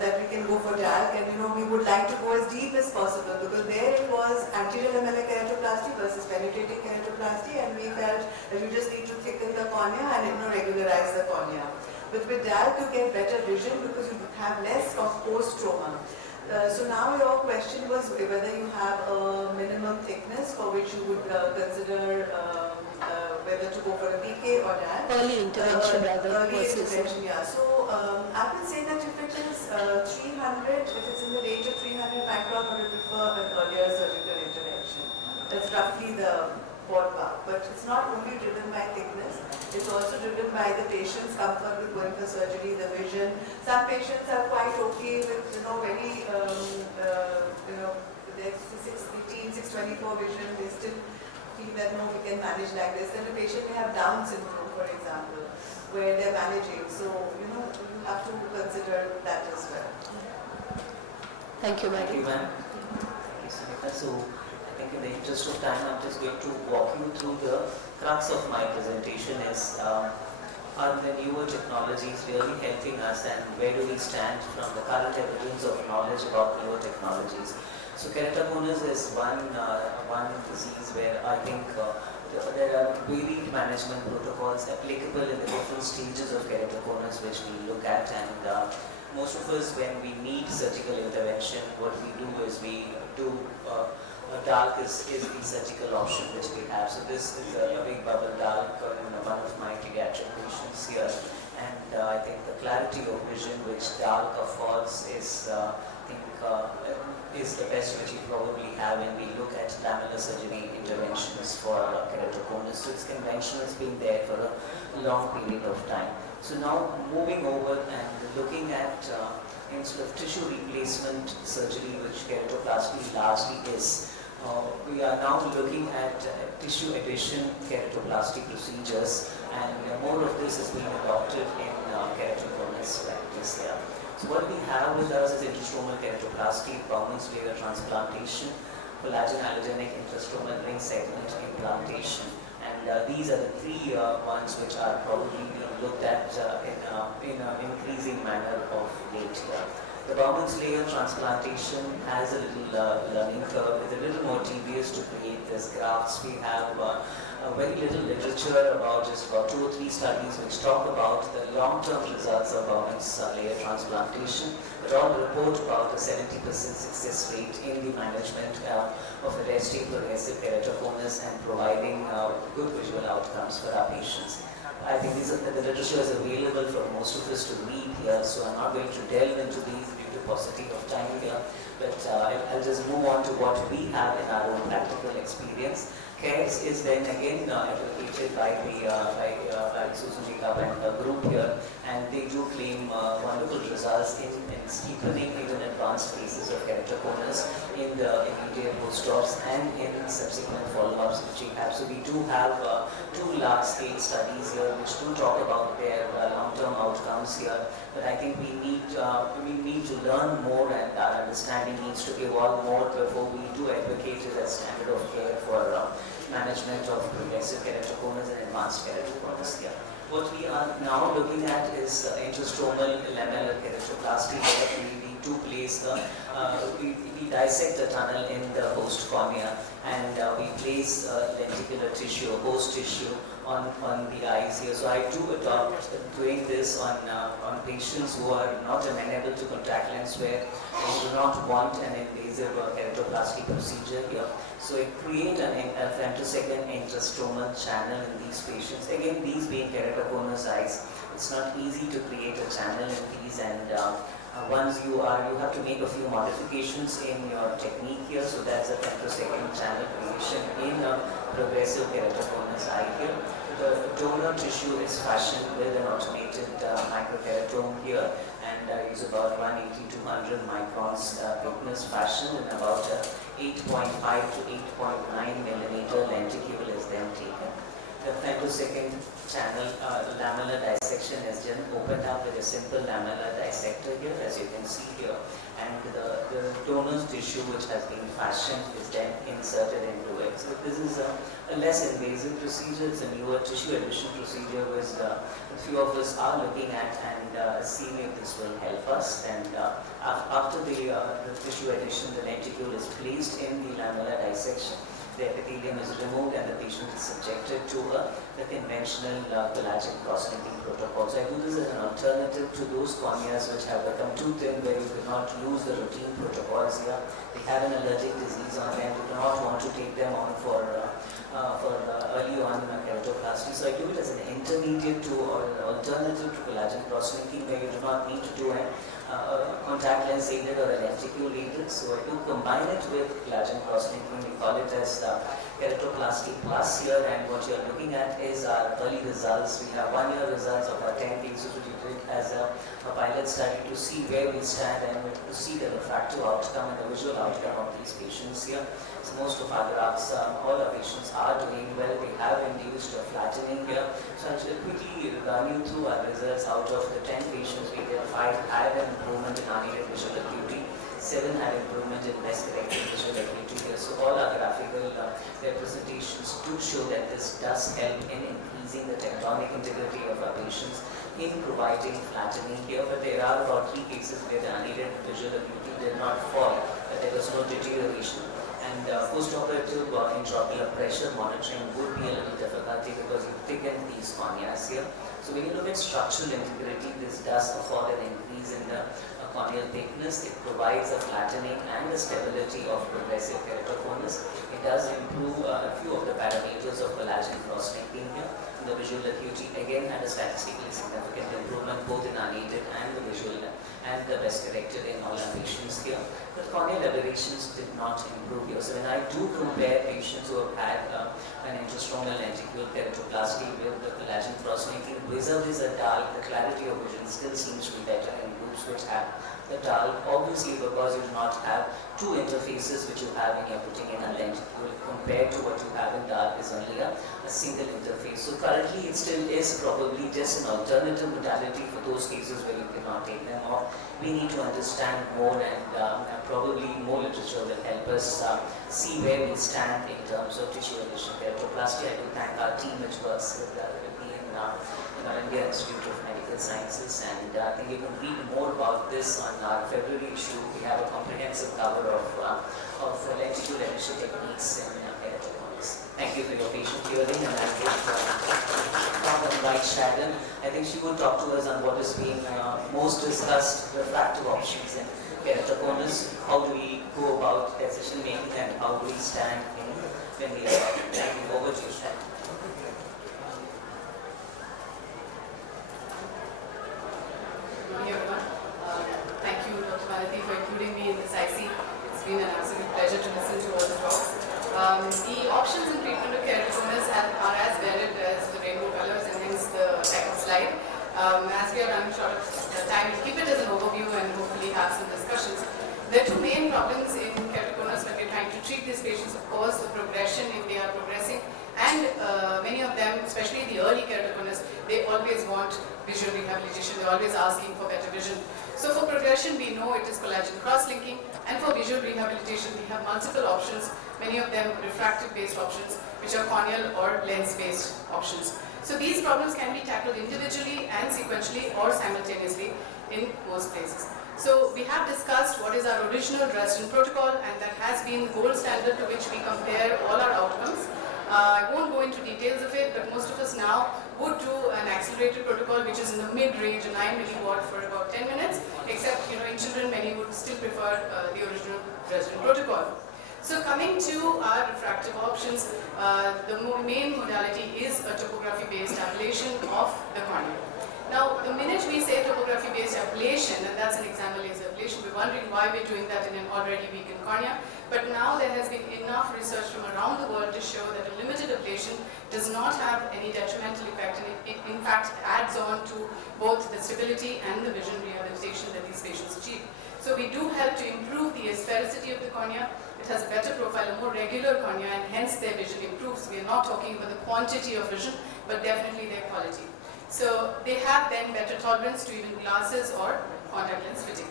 that we can go for DALC, and we would like to go as deep as possible, because there it was anterior lamellar keratoplasty versus penetrating keratoplasty, and we felt that you just need to thicken the cornea and regularize the cornea. But with DALC you get better vision because you have less of post-trauma. So now your question was whether you have a minimum thickness for which you would consider whether to go for a PK or DALC. Early intervention rather. Early intervention, yeah. So I would say that if it is 300, if it's in the range of 300 micron, I would prefer an earlier surgical intervention. That's roughly the ballpark. But it's not only driven by thickness, it's also driven by the patient's comfort with going for surgery, the vision. Some patients are quite okay with, very, their 624 vision, they still feel that no, we can manage like this. Then the patient may have Down syndrome, for example, where they're managing. So, you have to consider that as well. Thank you, Thank you, Madam. ma'am. Thank you, Sunita. So, I think in the interest of time, I'm just going to walk you through the crux of my presentation is, are the newer technologies really helping us, and where do we stand from the current evidence of knowledge about newer technologies? So keratoconus is one disease where I think there are varied management protocols applicable in the different stages of keratoconus which we look at, and most of us, when we need surgical intervention, what we do is we do Dark is the surgical option which we have. So this is a big bubble dark in one of my pediatric patients here. And I think the clarity of vision which dark affords is, is the best which you probably have when we look at lamellar surgery interventions for keratoconus. So it's conventional, it's been there for a long period of time. So now moving over and looking at instead of tissue replacement surgery, which keratoplasty largely is, we are now looking at tissue addition keratoplasty procedures, and more of this is being adopted in keratoconus practice here. So what we have with us is intrastromal keratoplasty, Bowman's layer transplantation, collagen allogenic intrastromal ring segment implantation, and these are the three ones which are probably looked at in an increasing manner of late here. The Bowman's layer transplantation has a little learning curve. It's a little more tedious to create these grafts. We have very little literature about just about 2 or 3 studies which talk about the long-term results of Bowman's layer transplantation, but all report about a 70% success rate in the management of arresting progressive keratoconus and providing good visual outcomes for our patients. I think the literature is available for most of us to read here, so I'm not going to delve into these due to paucity of time here, but I'll just move on to what we have in our own practical experience. CARES is then again advocated by Susan Jacob and her group here, and they do claim wonderful results in steepening even advanced cases of keratoconus in the immediate post-ops and in subsequent follow-ups which we have. So we do have 2 large-scale studies here which do talk about their long-term outcomes here, but I think we need to learn more, and our understanding needs to evolve more before we do advocate it as standard of care for management of progressive keratoconus and advanced keratoconus here. What we are now looking at is intrastromal lamellar keratoplasty, where we do place we dissect the tunnel in the host cornea, and we place lenticular tissue, host tissue on the eyes here. So I do adopt doing this on patients who are not amenable to contact lens wear and do not want an invasive keratoplasty procedure here. So it creates a femtosecond intrastromal channel in these patients. Again, these being keratoconus eyes, it's not easy to create a channel in these, and once you have to make a few modifications in your technique here. So that's a femtosecond channel creation in a progressive keratoconus eye here. The donor tissue is fashioned with an automated microkeratome here, and is about 180 to 100 microns thickness fashion, and about 8.5 to 8.9 millimeter lenticule is then taken. The femtosecond channel lamellar dissection is then opened up with a simple lamellar dissector here, as you can see here, and the donor's tissue which has been fashioned is then inserted into it. So this is a less invasive procedure. It's a newer tissue addition procedure which a few of us are looking at and seeing if this will help us. And after the tissue addition, the lenticule is placed in the lamellar dissection. The epithelium is removed and the patient is subjected to the conventional collagen cross-linking protocol. So I do this as an alternative to those corneas which have become too thin, where you cannot use the routine protocols here. They have an allergic disease on them. You do not want to take them on for early on keratoplasty. So I do it as an intermediate to or alternative to collagen cross-linking, where you do not need to do an contact lens aided or a lenticule aided. So I do combine it with collagen cross-linking. We call it as keratoplasty plus here, and what you're looking at is our early results. We have 1-year results of our 10 cases which we did as a pilot study to see where we stand and to see the refractive outcome and the visual outcome of these patients here. So most of our graphs, all our patients are doing well. They have induced a flattening here. So I'll quickly run you through our results. Out of the 10 patients, we did 5 had an improvement in unaided visual acuity, 7 had improvement in best corrected visual acuity here. So all our graphical representations do show that this does help in increasing the tectonic integrity of our patients in providing flattening here. But there are about 3 cases where the unaided visual acuity did not fall, but there was no deterioration. And post-operative intraocular pressure monitoring would be a little difficulty because you thicken these corneas here. So when you look at structural integrity, this does afford an increase in the corneal thickness. It provides a flattening and a stability of progressive keratoconus. It does improve a few of the parameters of collagen cross-linking here. The visual acuity again had a statistically significant improvement both in unaided and the visual, and the best corrected in all our patients here. But corneal aberrations did not improve here. So when I do compare patients who have had an intrastronal lenticular keratoplasty with the collagen cross-linking vis-a-vis a dull, the clarity of vision still seems to be better in groups which have the dull, obviously because you do not have two interfaces which you have when you are putting in a lenticule compared to what you have in dull is only a single interface. So currently it still is probably just an alternative modality for those cases where you cannot take them off. We need to understand more, and probably more literature will help us see where we stand in terms of tissue adhesion keratoplasty. I do thank our team which works with me in our Indian Institute of Medical Sciences, and I think you can read more about this on our February issue. We have a comprehensive cover of lenticular adhesion techniques in keratoconus. Thank you for your patient hearing, and I would invite Sharon. I think she will talk to us on what is being most discussed, refractive options in keratoconus. How do we go about decision making, and how do we stand in when we are taking over to Sharon? Good evening, everyone. Thank you, Dr. Vanathi, for including me in this IC. It's been an absolute pleasure to listen to all the talks. The options in treatment of keratoconus are as varied as the rainbow colors, and hence the type of slide. As we are running short of time, we'll keep it as an overview and hopefully have some discussions. There are two main problems in keratoconus when we're trying to treat these patients. Of course, the progression, if they are progressing, and many of them, especially the early keratoconus, they always want visual rehabilitation. They're always asking for better vision. So for progression, we know it is collagen cross-linking, and for visual rehabilitation, we have multiple options, many of them refractive-based options, which are corneal or lens-based options. So these problems can be tackled individually and sequentially or simultaneously in most places. So we have discussed what is our original Dresden protocol, and that has been the gold standard to which we compare all our outcomes. I won't go into details of it, but most of us now would do an accelerated protocol which is in the mid-range, a 9 milliwatt for about 10 minutes, except in children, many would still prefer the original Dresden protocol. So coming to our refractive options, the main modality is a topography-based ablation of the cornea. Now, the minute we say topography-based ablation, and that's an exam laser ablation, we're wondering why we're doing that in an already weakened cornea. But now there has been enough research from around the world to show that a limited ablation does not have any detrimental effect, and it in fact adds on to both the stability and the vision rehabilitation that these patients achieve. So we do help to improve the asphericity of the cornea. It has a better profile, a more regular cornea, and hence their vision improves. We are not talking about the quantity of vision, but definitely their quality. So they have then better tolerance to even glasses or contact lens fitting.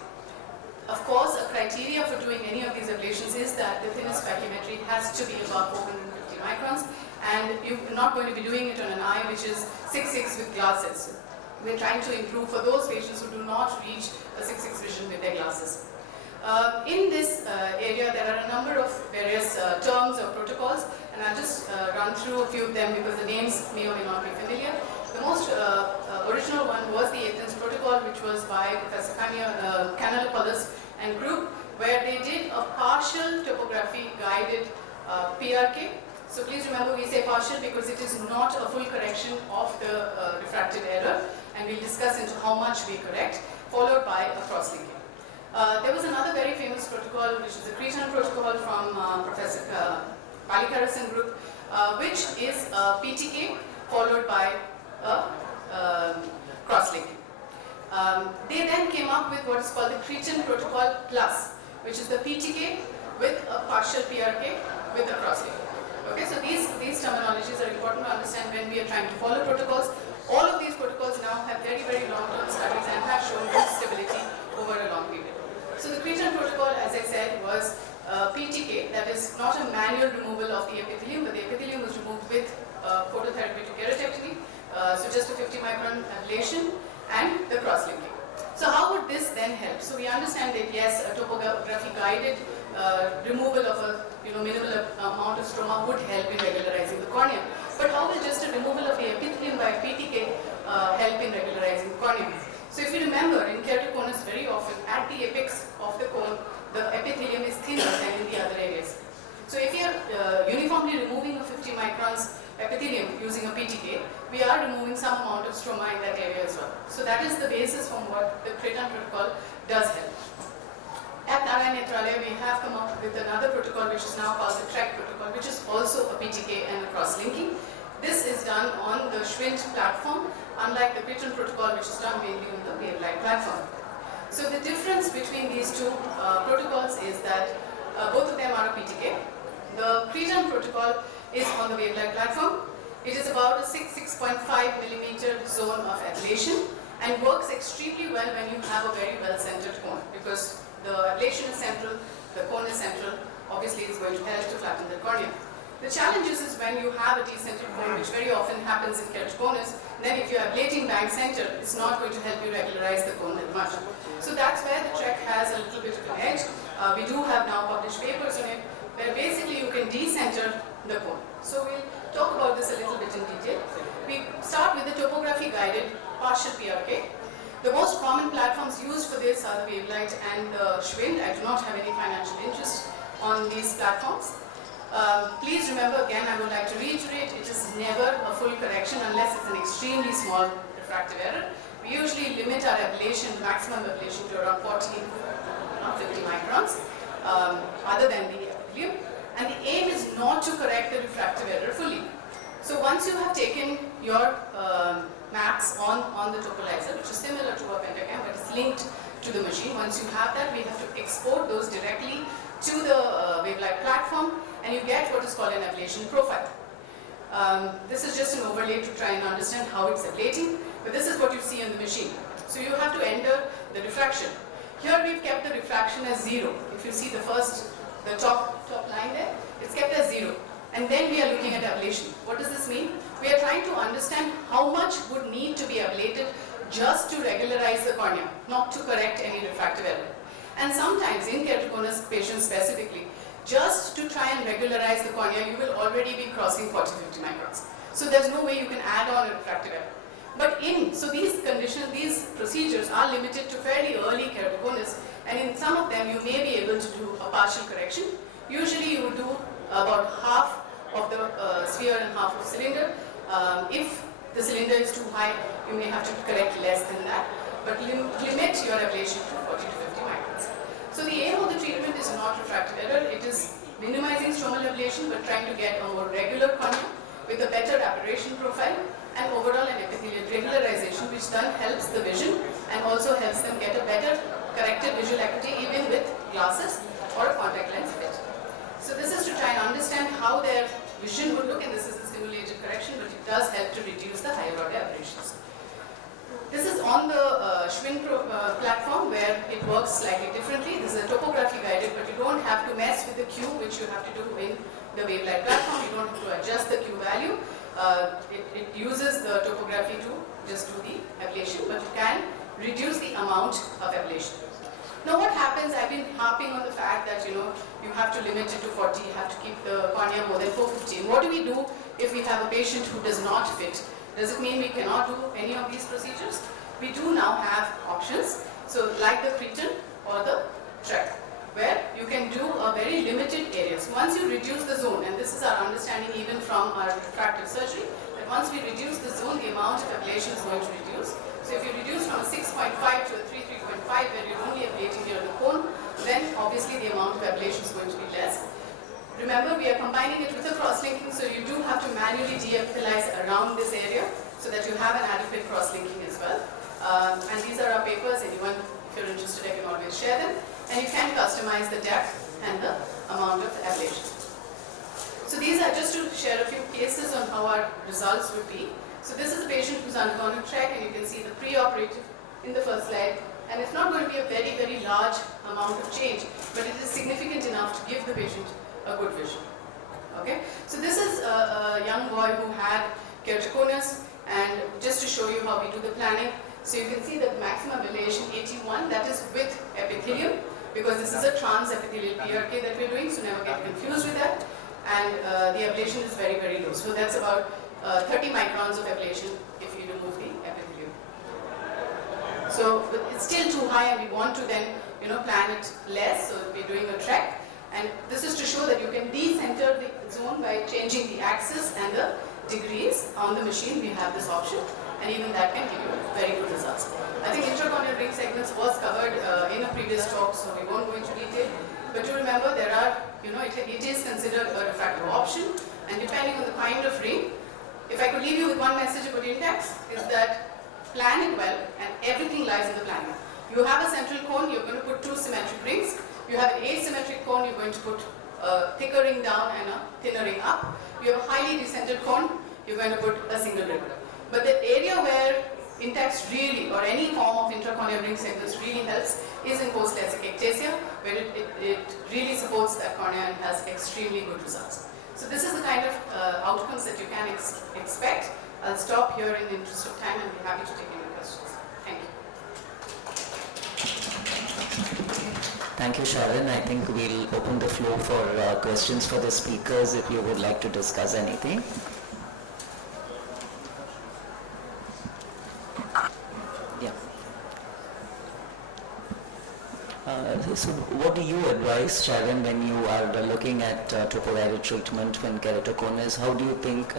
Of course, a criteria for doing any of these ablations is that the thinnest pachymetry has to be above 450 microns, and you're not going to be doing it on an eye which is 6/6 with glasses. We're trying to improve for those patients who do not reach a 6/6 vision with their glasses. In this area, there are a number of various terms or protocols, and I'll just run through a few of them because the names may or may not be familiar. The most original one was the Athens protocol, which was by Professor Kanalopoulos and group, where they did a partial topography guided PRK. So please remember, we say partial because it is not a full correction of the refractive error, and we'll discuss into how much we correct, followed by a cross-linking. There was another very famous protocol, which is the Cretan protocol from Professor Palikaras and group, which is PTK followed by cross-linking. They then came up with what is called the Cretan protocol plus, which is the PTK with a partial PRK with a cross-linking. Okay, so these terminologies are important to understand when we are trying to follow protocols. All of these protocols now have very, very long-term studies and have shown good stability over a long period. So the Cretan protocol, as I said, was PTK, that is not a manual removal of the epithelium, but the epithelium was removed with phototherapeutic keratectomy, so just a 50 micron ablation and the cross-linking. So how would this then help? So we understand that yes, a topography guided removal of a minimal amount of stroma would help in regularizing the cornea. But how will just a removal of the epithelium by PTK help in regularizing the cornea? So if you remember, in keratoconus very often at the epithelium using a PTK, we are removing some amount of stroma in that area as well. So that is the basis from what the Creighton protocol does help. At Narayana Nethralaya, we have come up with another protocol which is now called the TREC protocol, which is also a PTK and a cross-linking. This is done on the Schwind platform, unlike the Creighton protocol, which is done mainly on the Wavelight platform. So the difference between these two protocols is that both of them are a PTK. The Creighton protocol is on the Wavelight platform. It is about a 6.5 millimeter zone of ablation and works extremely well when you have a very well-centered cone, because the ablation is central, the cone is central, obviously it's going to help to flatten the cornea. The challenge is when you have a decentered cone, which very often happens in keratoconus, then if you're ablating bank center, it's not going to help you regularize the cone that much. So that's where the TREC has a little bit of an edge. We do have now published papers on it, where basically you can decenter the cone. So we'll talk about this a little bit in detail. We start with the topography guided partial PRK. The most common platforms used for this are the Wavelight and the Schwind. I do not have any financial interest on these platforms. Please remember, again, I would like to reiterate, it is never a full correction unless it's an extremely small refractive error. We usually limit our ablation, maximum ablation, to around 40, not 50 microns, other than the epithelium. And the aim is not to correct the refractive error fully. So once you have taken your maps on the topolizer, which is similar to a pentacam but it's linked to the machine, once you have that, we have to export those directly to the Wavelight platform, and you get what is called an ablation profile. This is just an overlay to try and understand how it's ablating, but this is what you see on the machine. So you have to enter the diffraction. Here we've kept the refraction as 0. If you see the top line there, it's kept as 0. And then we are looking at ablation. What does this mean? We are trying to understand how much would need to be ablated just to regularize the cornea, not to correct any refractive error. And sometimes in keratoconus patients specifically, just to try and regularize the cornea, you will already be crossing 40-50 microns. So there's no way you can add on a refractive error. But so these conditions, these procedures are limited to fairly early keratoconus, and in some of them you may be able to do a partial correction. Usually you would do about half of the sphere and half of cylinder. If the cylinder is too high, you may have to correct less than that, but limit your ablation to 40 to 50 microns. So the aim of the treatment is not refractive error, it is minimizing stromal ablation but trying to get a more regular cornea with a better aberration profile and overall an epithelial regularization, which then helps the vision and also helps them get a better corrected visual acuity even with glasses or a contact lens fit. So this is to try and understand how their vision would look, and this is a simulated correction, but it does help to reduce the higher order aberrations. This is on the Schwind platform where it works slightly differently. This is a topography guided, but you don't have to mess with the Q, which you have to do in the Wavelight platform. You don't have to adjust the Q value. It uses the topography to just do the ablation, but you can reduce the amount of ablation. Now what happens, I've been harping on the fact that you have to limit it to 40, you have to keep the cornea more than 450. What do we do if we have a patient who does not fit? Does it mean we cannot do any of these procedures? We do now have options, so like the Creighton or the TREC, where you can do a very limited area. So once you reduce the zone, and this is our understanding even from our refractive surgery, that once we reduce the zone, the amount of ablation is going to reduce. So if you reduce from a 6.5 to a 3.5, where you're only ablating here the cone, then obviously the amount of ablation is going to be less. Remember, we are combining it with a cross-linking, so you do have to manually de-epithelize around this area so that you have an adequate cross-linking as well. And these are our papers. Anyone, if you're interested, I can always share them. And you can customize the depth and the amount of ablation. So these are just to share a few cases on how our results would be. So this is a patient who's undergone a TREC, and you can see the pre-operative in the first slide. And it's not going to be a very, very large amount of change, but it is significant enough to give the patient a good vision. Okay, so this is a young boy who had keratoconus, and just to show you how we do the planning, so you can see the maximum ablation 81, that is with epithelium, because this is a trans-epithelial PRK that we're doing, so never get confused with that. And the ablation is very, very low, so that's about 30 microns of ablation if you remove the epithelium. So it's still too high, and we want to then plan it less, so we're doing a TREC. And this is to show that you can decenter the zone by changing the axis and the degrees on the machine, we have this option, and even that can give you very good results. I think intracorneal ring segments was covered in a previous talk, so we won't go into detail. But to remember, there are, it is considered a refractive option, and depending on the kind of ring, if I could leave you with one message about index, is that plan it well, and everything lies in the planning. You have a central cone, you're going to put two symmetric rings. You have an asymmetric cone, you're going to put a thicker ring down and a thinner ring up. You have a highly decentered cone, you're going to put a single ring. But the area where Intex really, or any form of intracorneal ring segments really helps, is in post-LASIK ectasia, where it really supports that cornea and has extremely good results. So this is the kind of outcomes that you can expect. I'll stop here in the interest of time and be happy to take any questions. Thank you. Thank you, Sharon. I think we'll open the floor for questions for the speakers if you would like to discuss anything. Yeah. So what do you advise, Sharon, when you are looking at topoiodal treatment when keratoconus? How do you think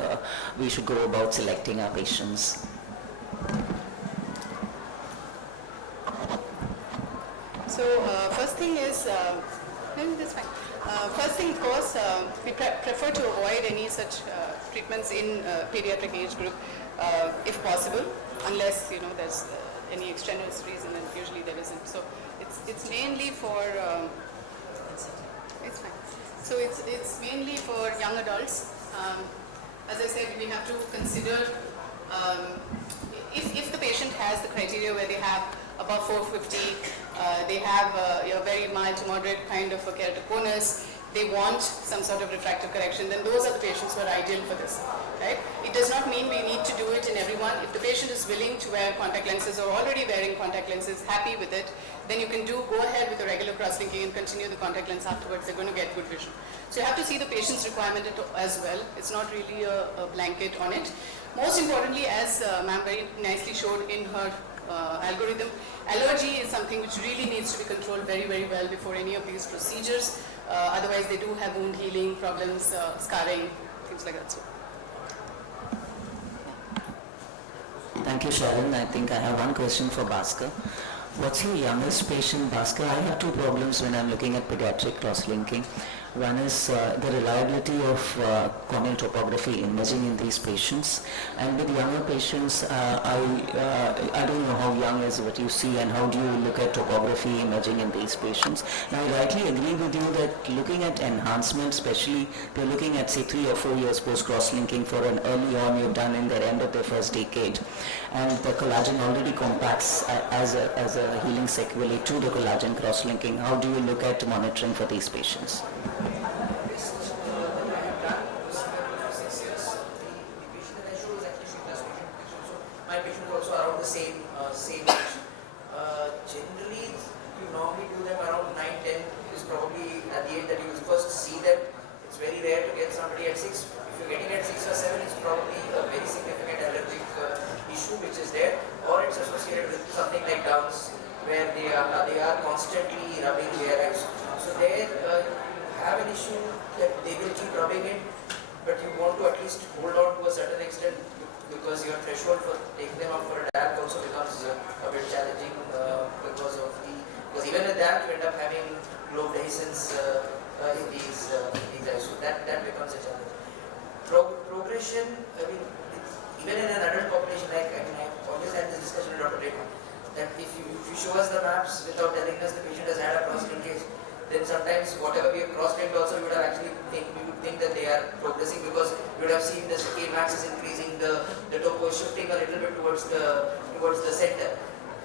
we should go about selecting our patients? So first thing is, first thing of course, we prefer to avoid any such treatments in pediatric age group if possible, unless there's any extraneous reason, and usually there isn't. So it's mainly for it's fine. So it's mainly for young adults. As I said, we have to consider if the patient has the criteria where they have above 450, they have a very mild to moderate kind of a keratoconus, they want some sort of refractive correction, then those are the patients who are ideal for this, right? It does not mean we need to do it in everyone. If the patient is willing to wear contact lenses or already wearing contact lenses, happy with it, then you can go ahead with a regular cross-linking and continue the contact lens afterwards. They're going to get good vision. So you have to see the patient's requirement as well. It's not really a blanket on it. Most importantly, as ma'am very nicely showed in her algorithm, allergy is something which really needs to be controlled very, very well before any of these procedures. Otherwise, they do have wound healing problems, scarring, things like that. So. Thank you, Sharon. I think I have one question for Bhaskar. What's your youngest patient, Bhaskar? I have two problems when I'm looking at pediatric cross-linking. One is the reliability of corneal topography imaging in these patients, and with younger patients, I don't know how young is what you see, and how do you look at topography imaging in these patients. And I rightly agree with you that looking at enhancement, especially if you're looking at say 3 or 4 years post cross-linking for an early on you've done in their end of their first decade, and the collagen already compacts as a healing sequelae to the collagen cross-linking. How do you look at monitoring for these patients? My patient was also around the same age. Generally, you normally do them around 9-10 is probably at the age that you will first see them. It's very rare to get somebody at 6. If you're getting at 6 or 7, it's probably a very significant allergic issue which is there, or it's associated with something like Downs, where they are constantly rubbing their eyes. So there you have an issue that they will keep rubbing it, but you want to at least hold on to a certain extent, because your threshold for taking them up for a DAC also becomes a bit challenging because even with that you end up having globe dehiscence in these eyes, so that becomes a challenge. Progression, I mean, even in an adult population, I've always had this discussion with Dr. Deku, that if you show us the maps without telling us the patient has had a cross-linkage, then sometimes whatever we have cross-linked also we would think that they are progressing, because you would have seen the K max is increasing, the topo is shifting a little bit towards the center.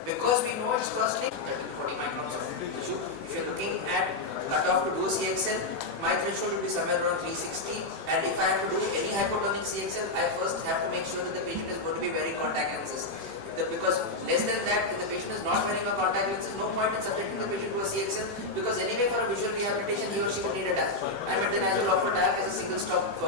Because we know it's cross-linked, 30-40 microns of tissue. If you're looking at cutoff to do CXL, my threshold would be somewhere around 360, and if I have to do any hypotonic CXL, I first have to make sure that the patient is going to be wearing contact lenses. Because less than that, if the patient is not wearing a contact lenses, no point in subjecting the patient to a CXL, because anyway for a visual rehabilitation he or she will need a DAC. I mean, then I will offer DAC as a single stop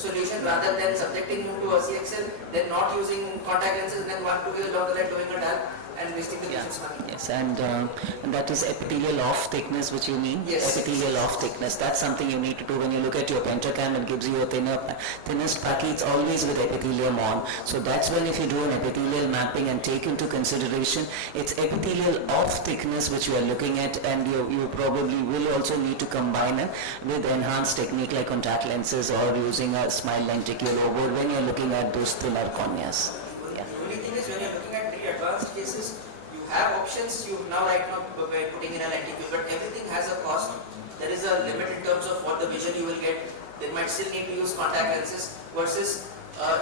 solution rather than subjecting him to a CXL, then not using contact lenses, then 1-2 years down the line doing a DAC, and wasting the Yeah. patient's money. Yes, and that is epithelial off thickness, which you mean? Yes. Epithelial off thickness. That's something you need to do when you look at your pentacam. It gives you a thinnest packy. It's always with epithelium on. So that's when if you do an epithelial mapping and take into consideration, it's epithelial off thickness which you are looking at, and you probably will also need to combine it with enhanced technique like contact lenses or using a smile lenticular over when you're looking at those thinner corneas. Yeah. The only thing is when you're looking at very advanced cases, you have options. You now right now by putting in a lenticule, but everything has a cost. There is a limit in terms of what the vision you will get. They might still need to use contact lenses versus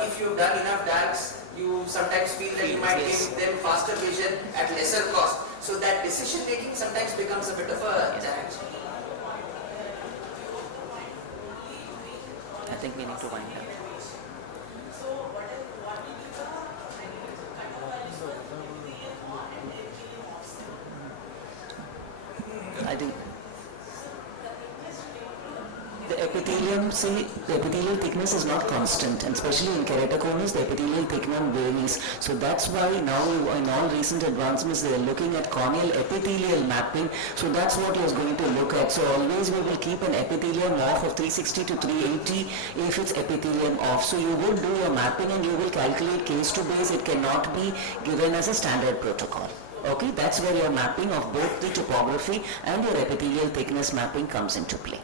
if you've done enough DAGs, you sometimes feel that you might Yes. give them faster vision at lesser cost. So that decision making sometimes becomes a bit of a challenge. I think we need to wind up. I think the epithelium, see, the epithelial thickness is not constant, and especially in keratoconus, the epithelial thickness varies. So that's why now in all recent advancements, they are looking at corneal epithelial mapping. So that's what you're going to look at. So always we will keep an epithelium off of 360 to 380 if it's epithelium off. So you will do your mapping and you will calculate case to base. It cannot be given as a standard protocol. Okay, that's where your mapping of both the topography and your epithelial thickness mapping comes into play.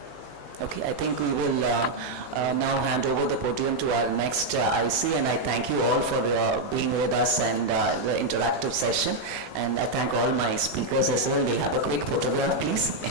Okay, I think we will now hand over the podium to our next IC, and I thank you all for being with us and the interactive session, and I thank all my speakers as well. They have a quick photograph, please.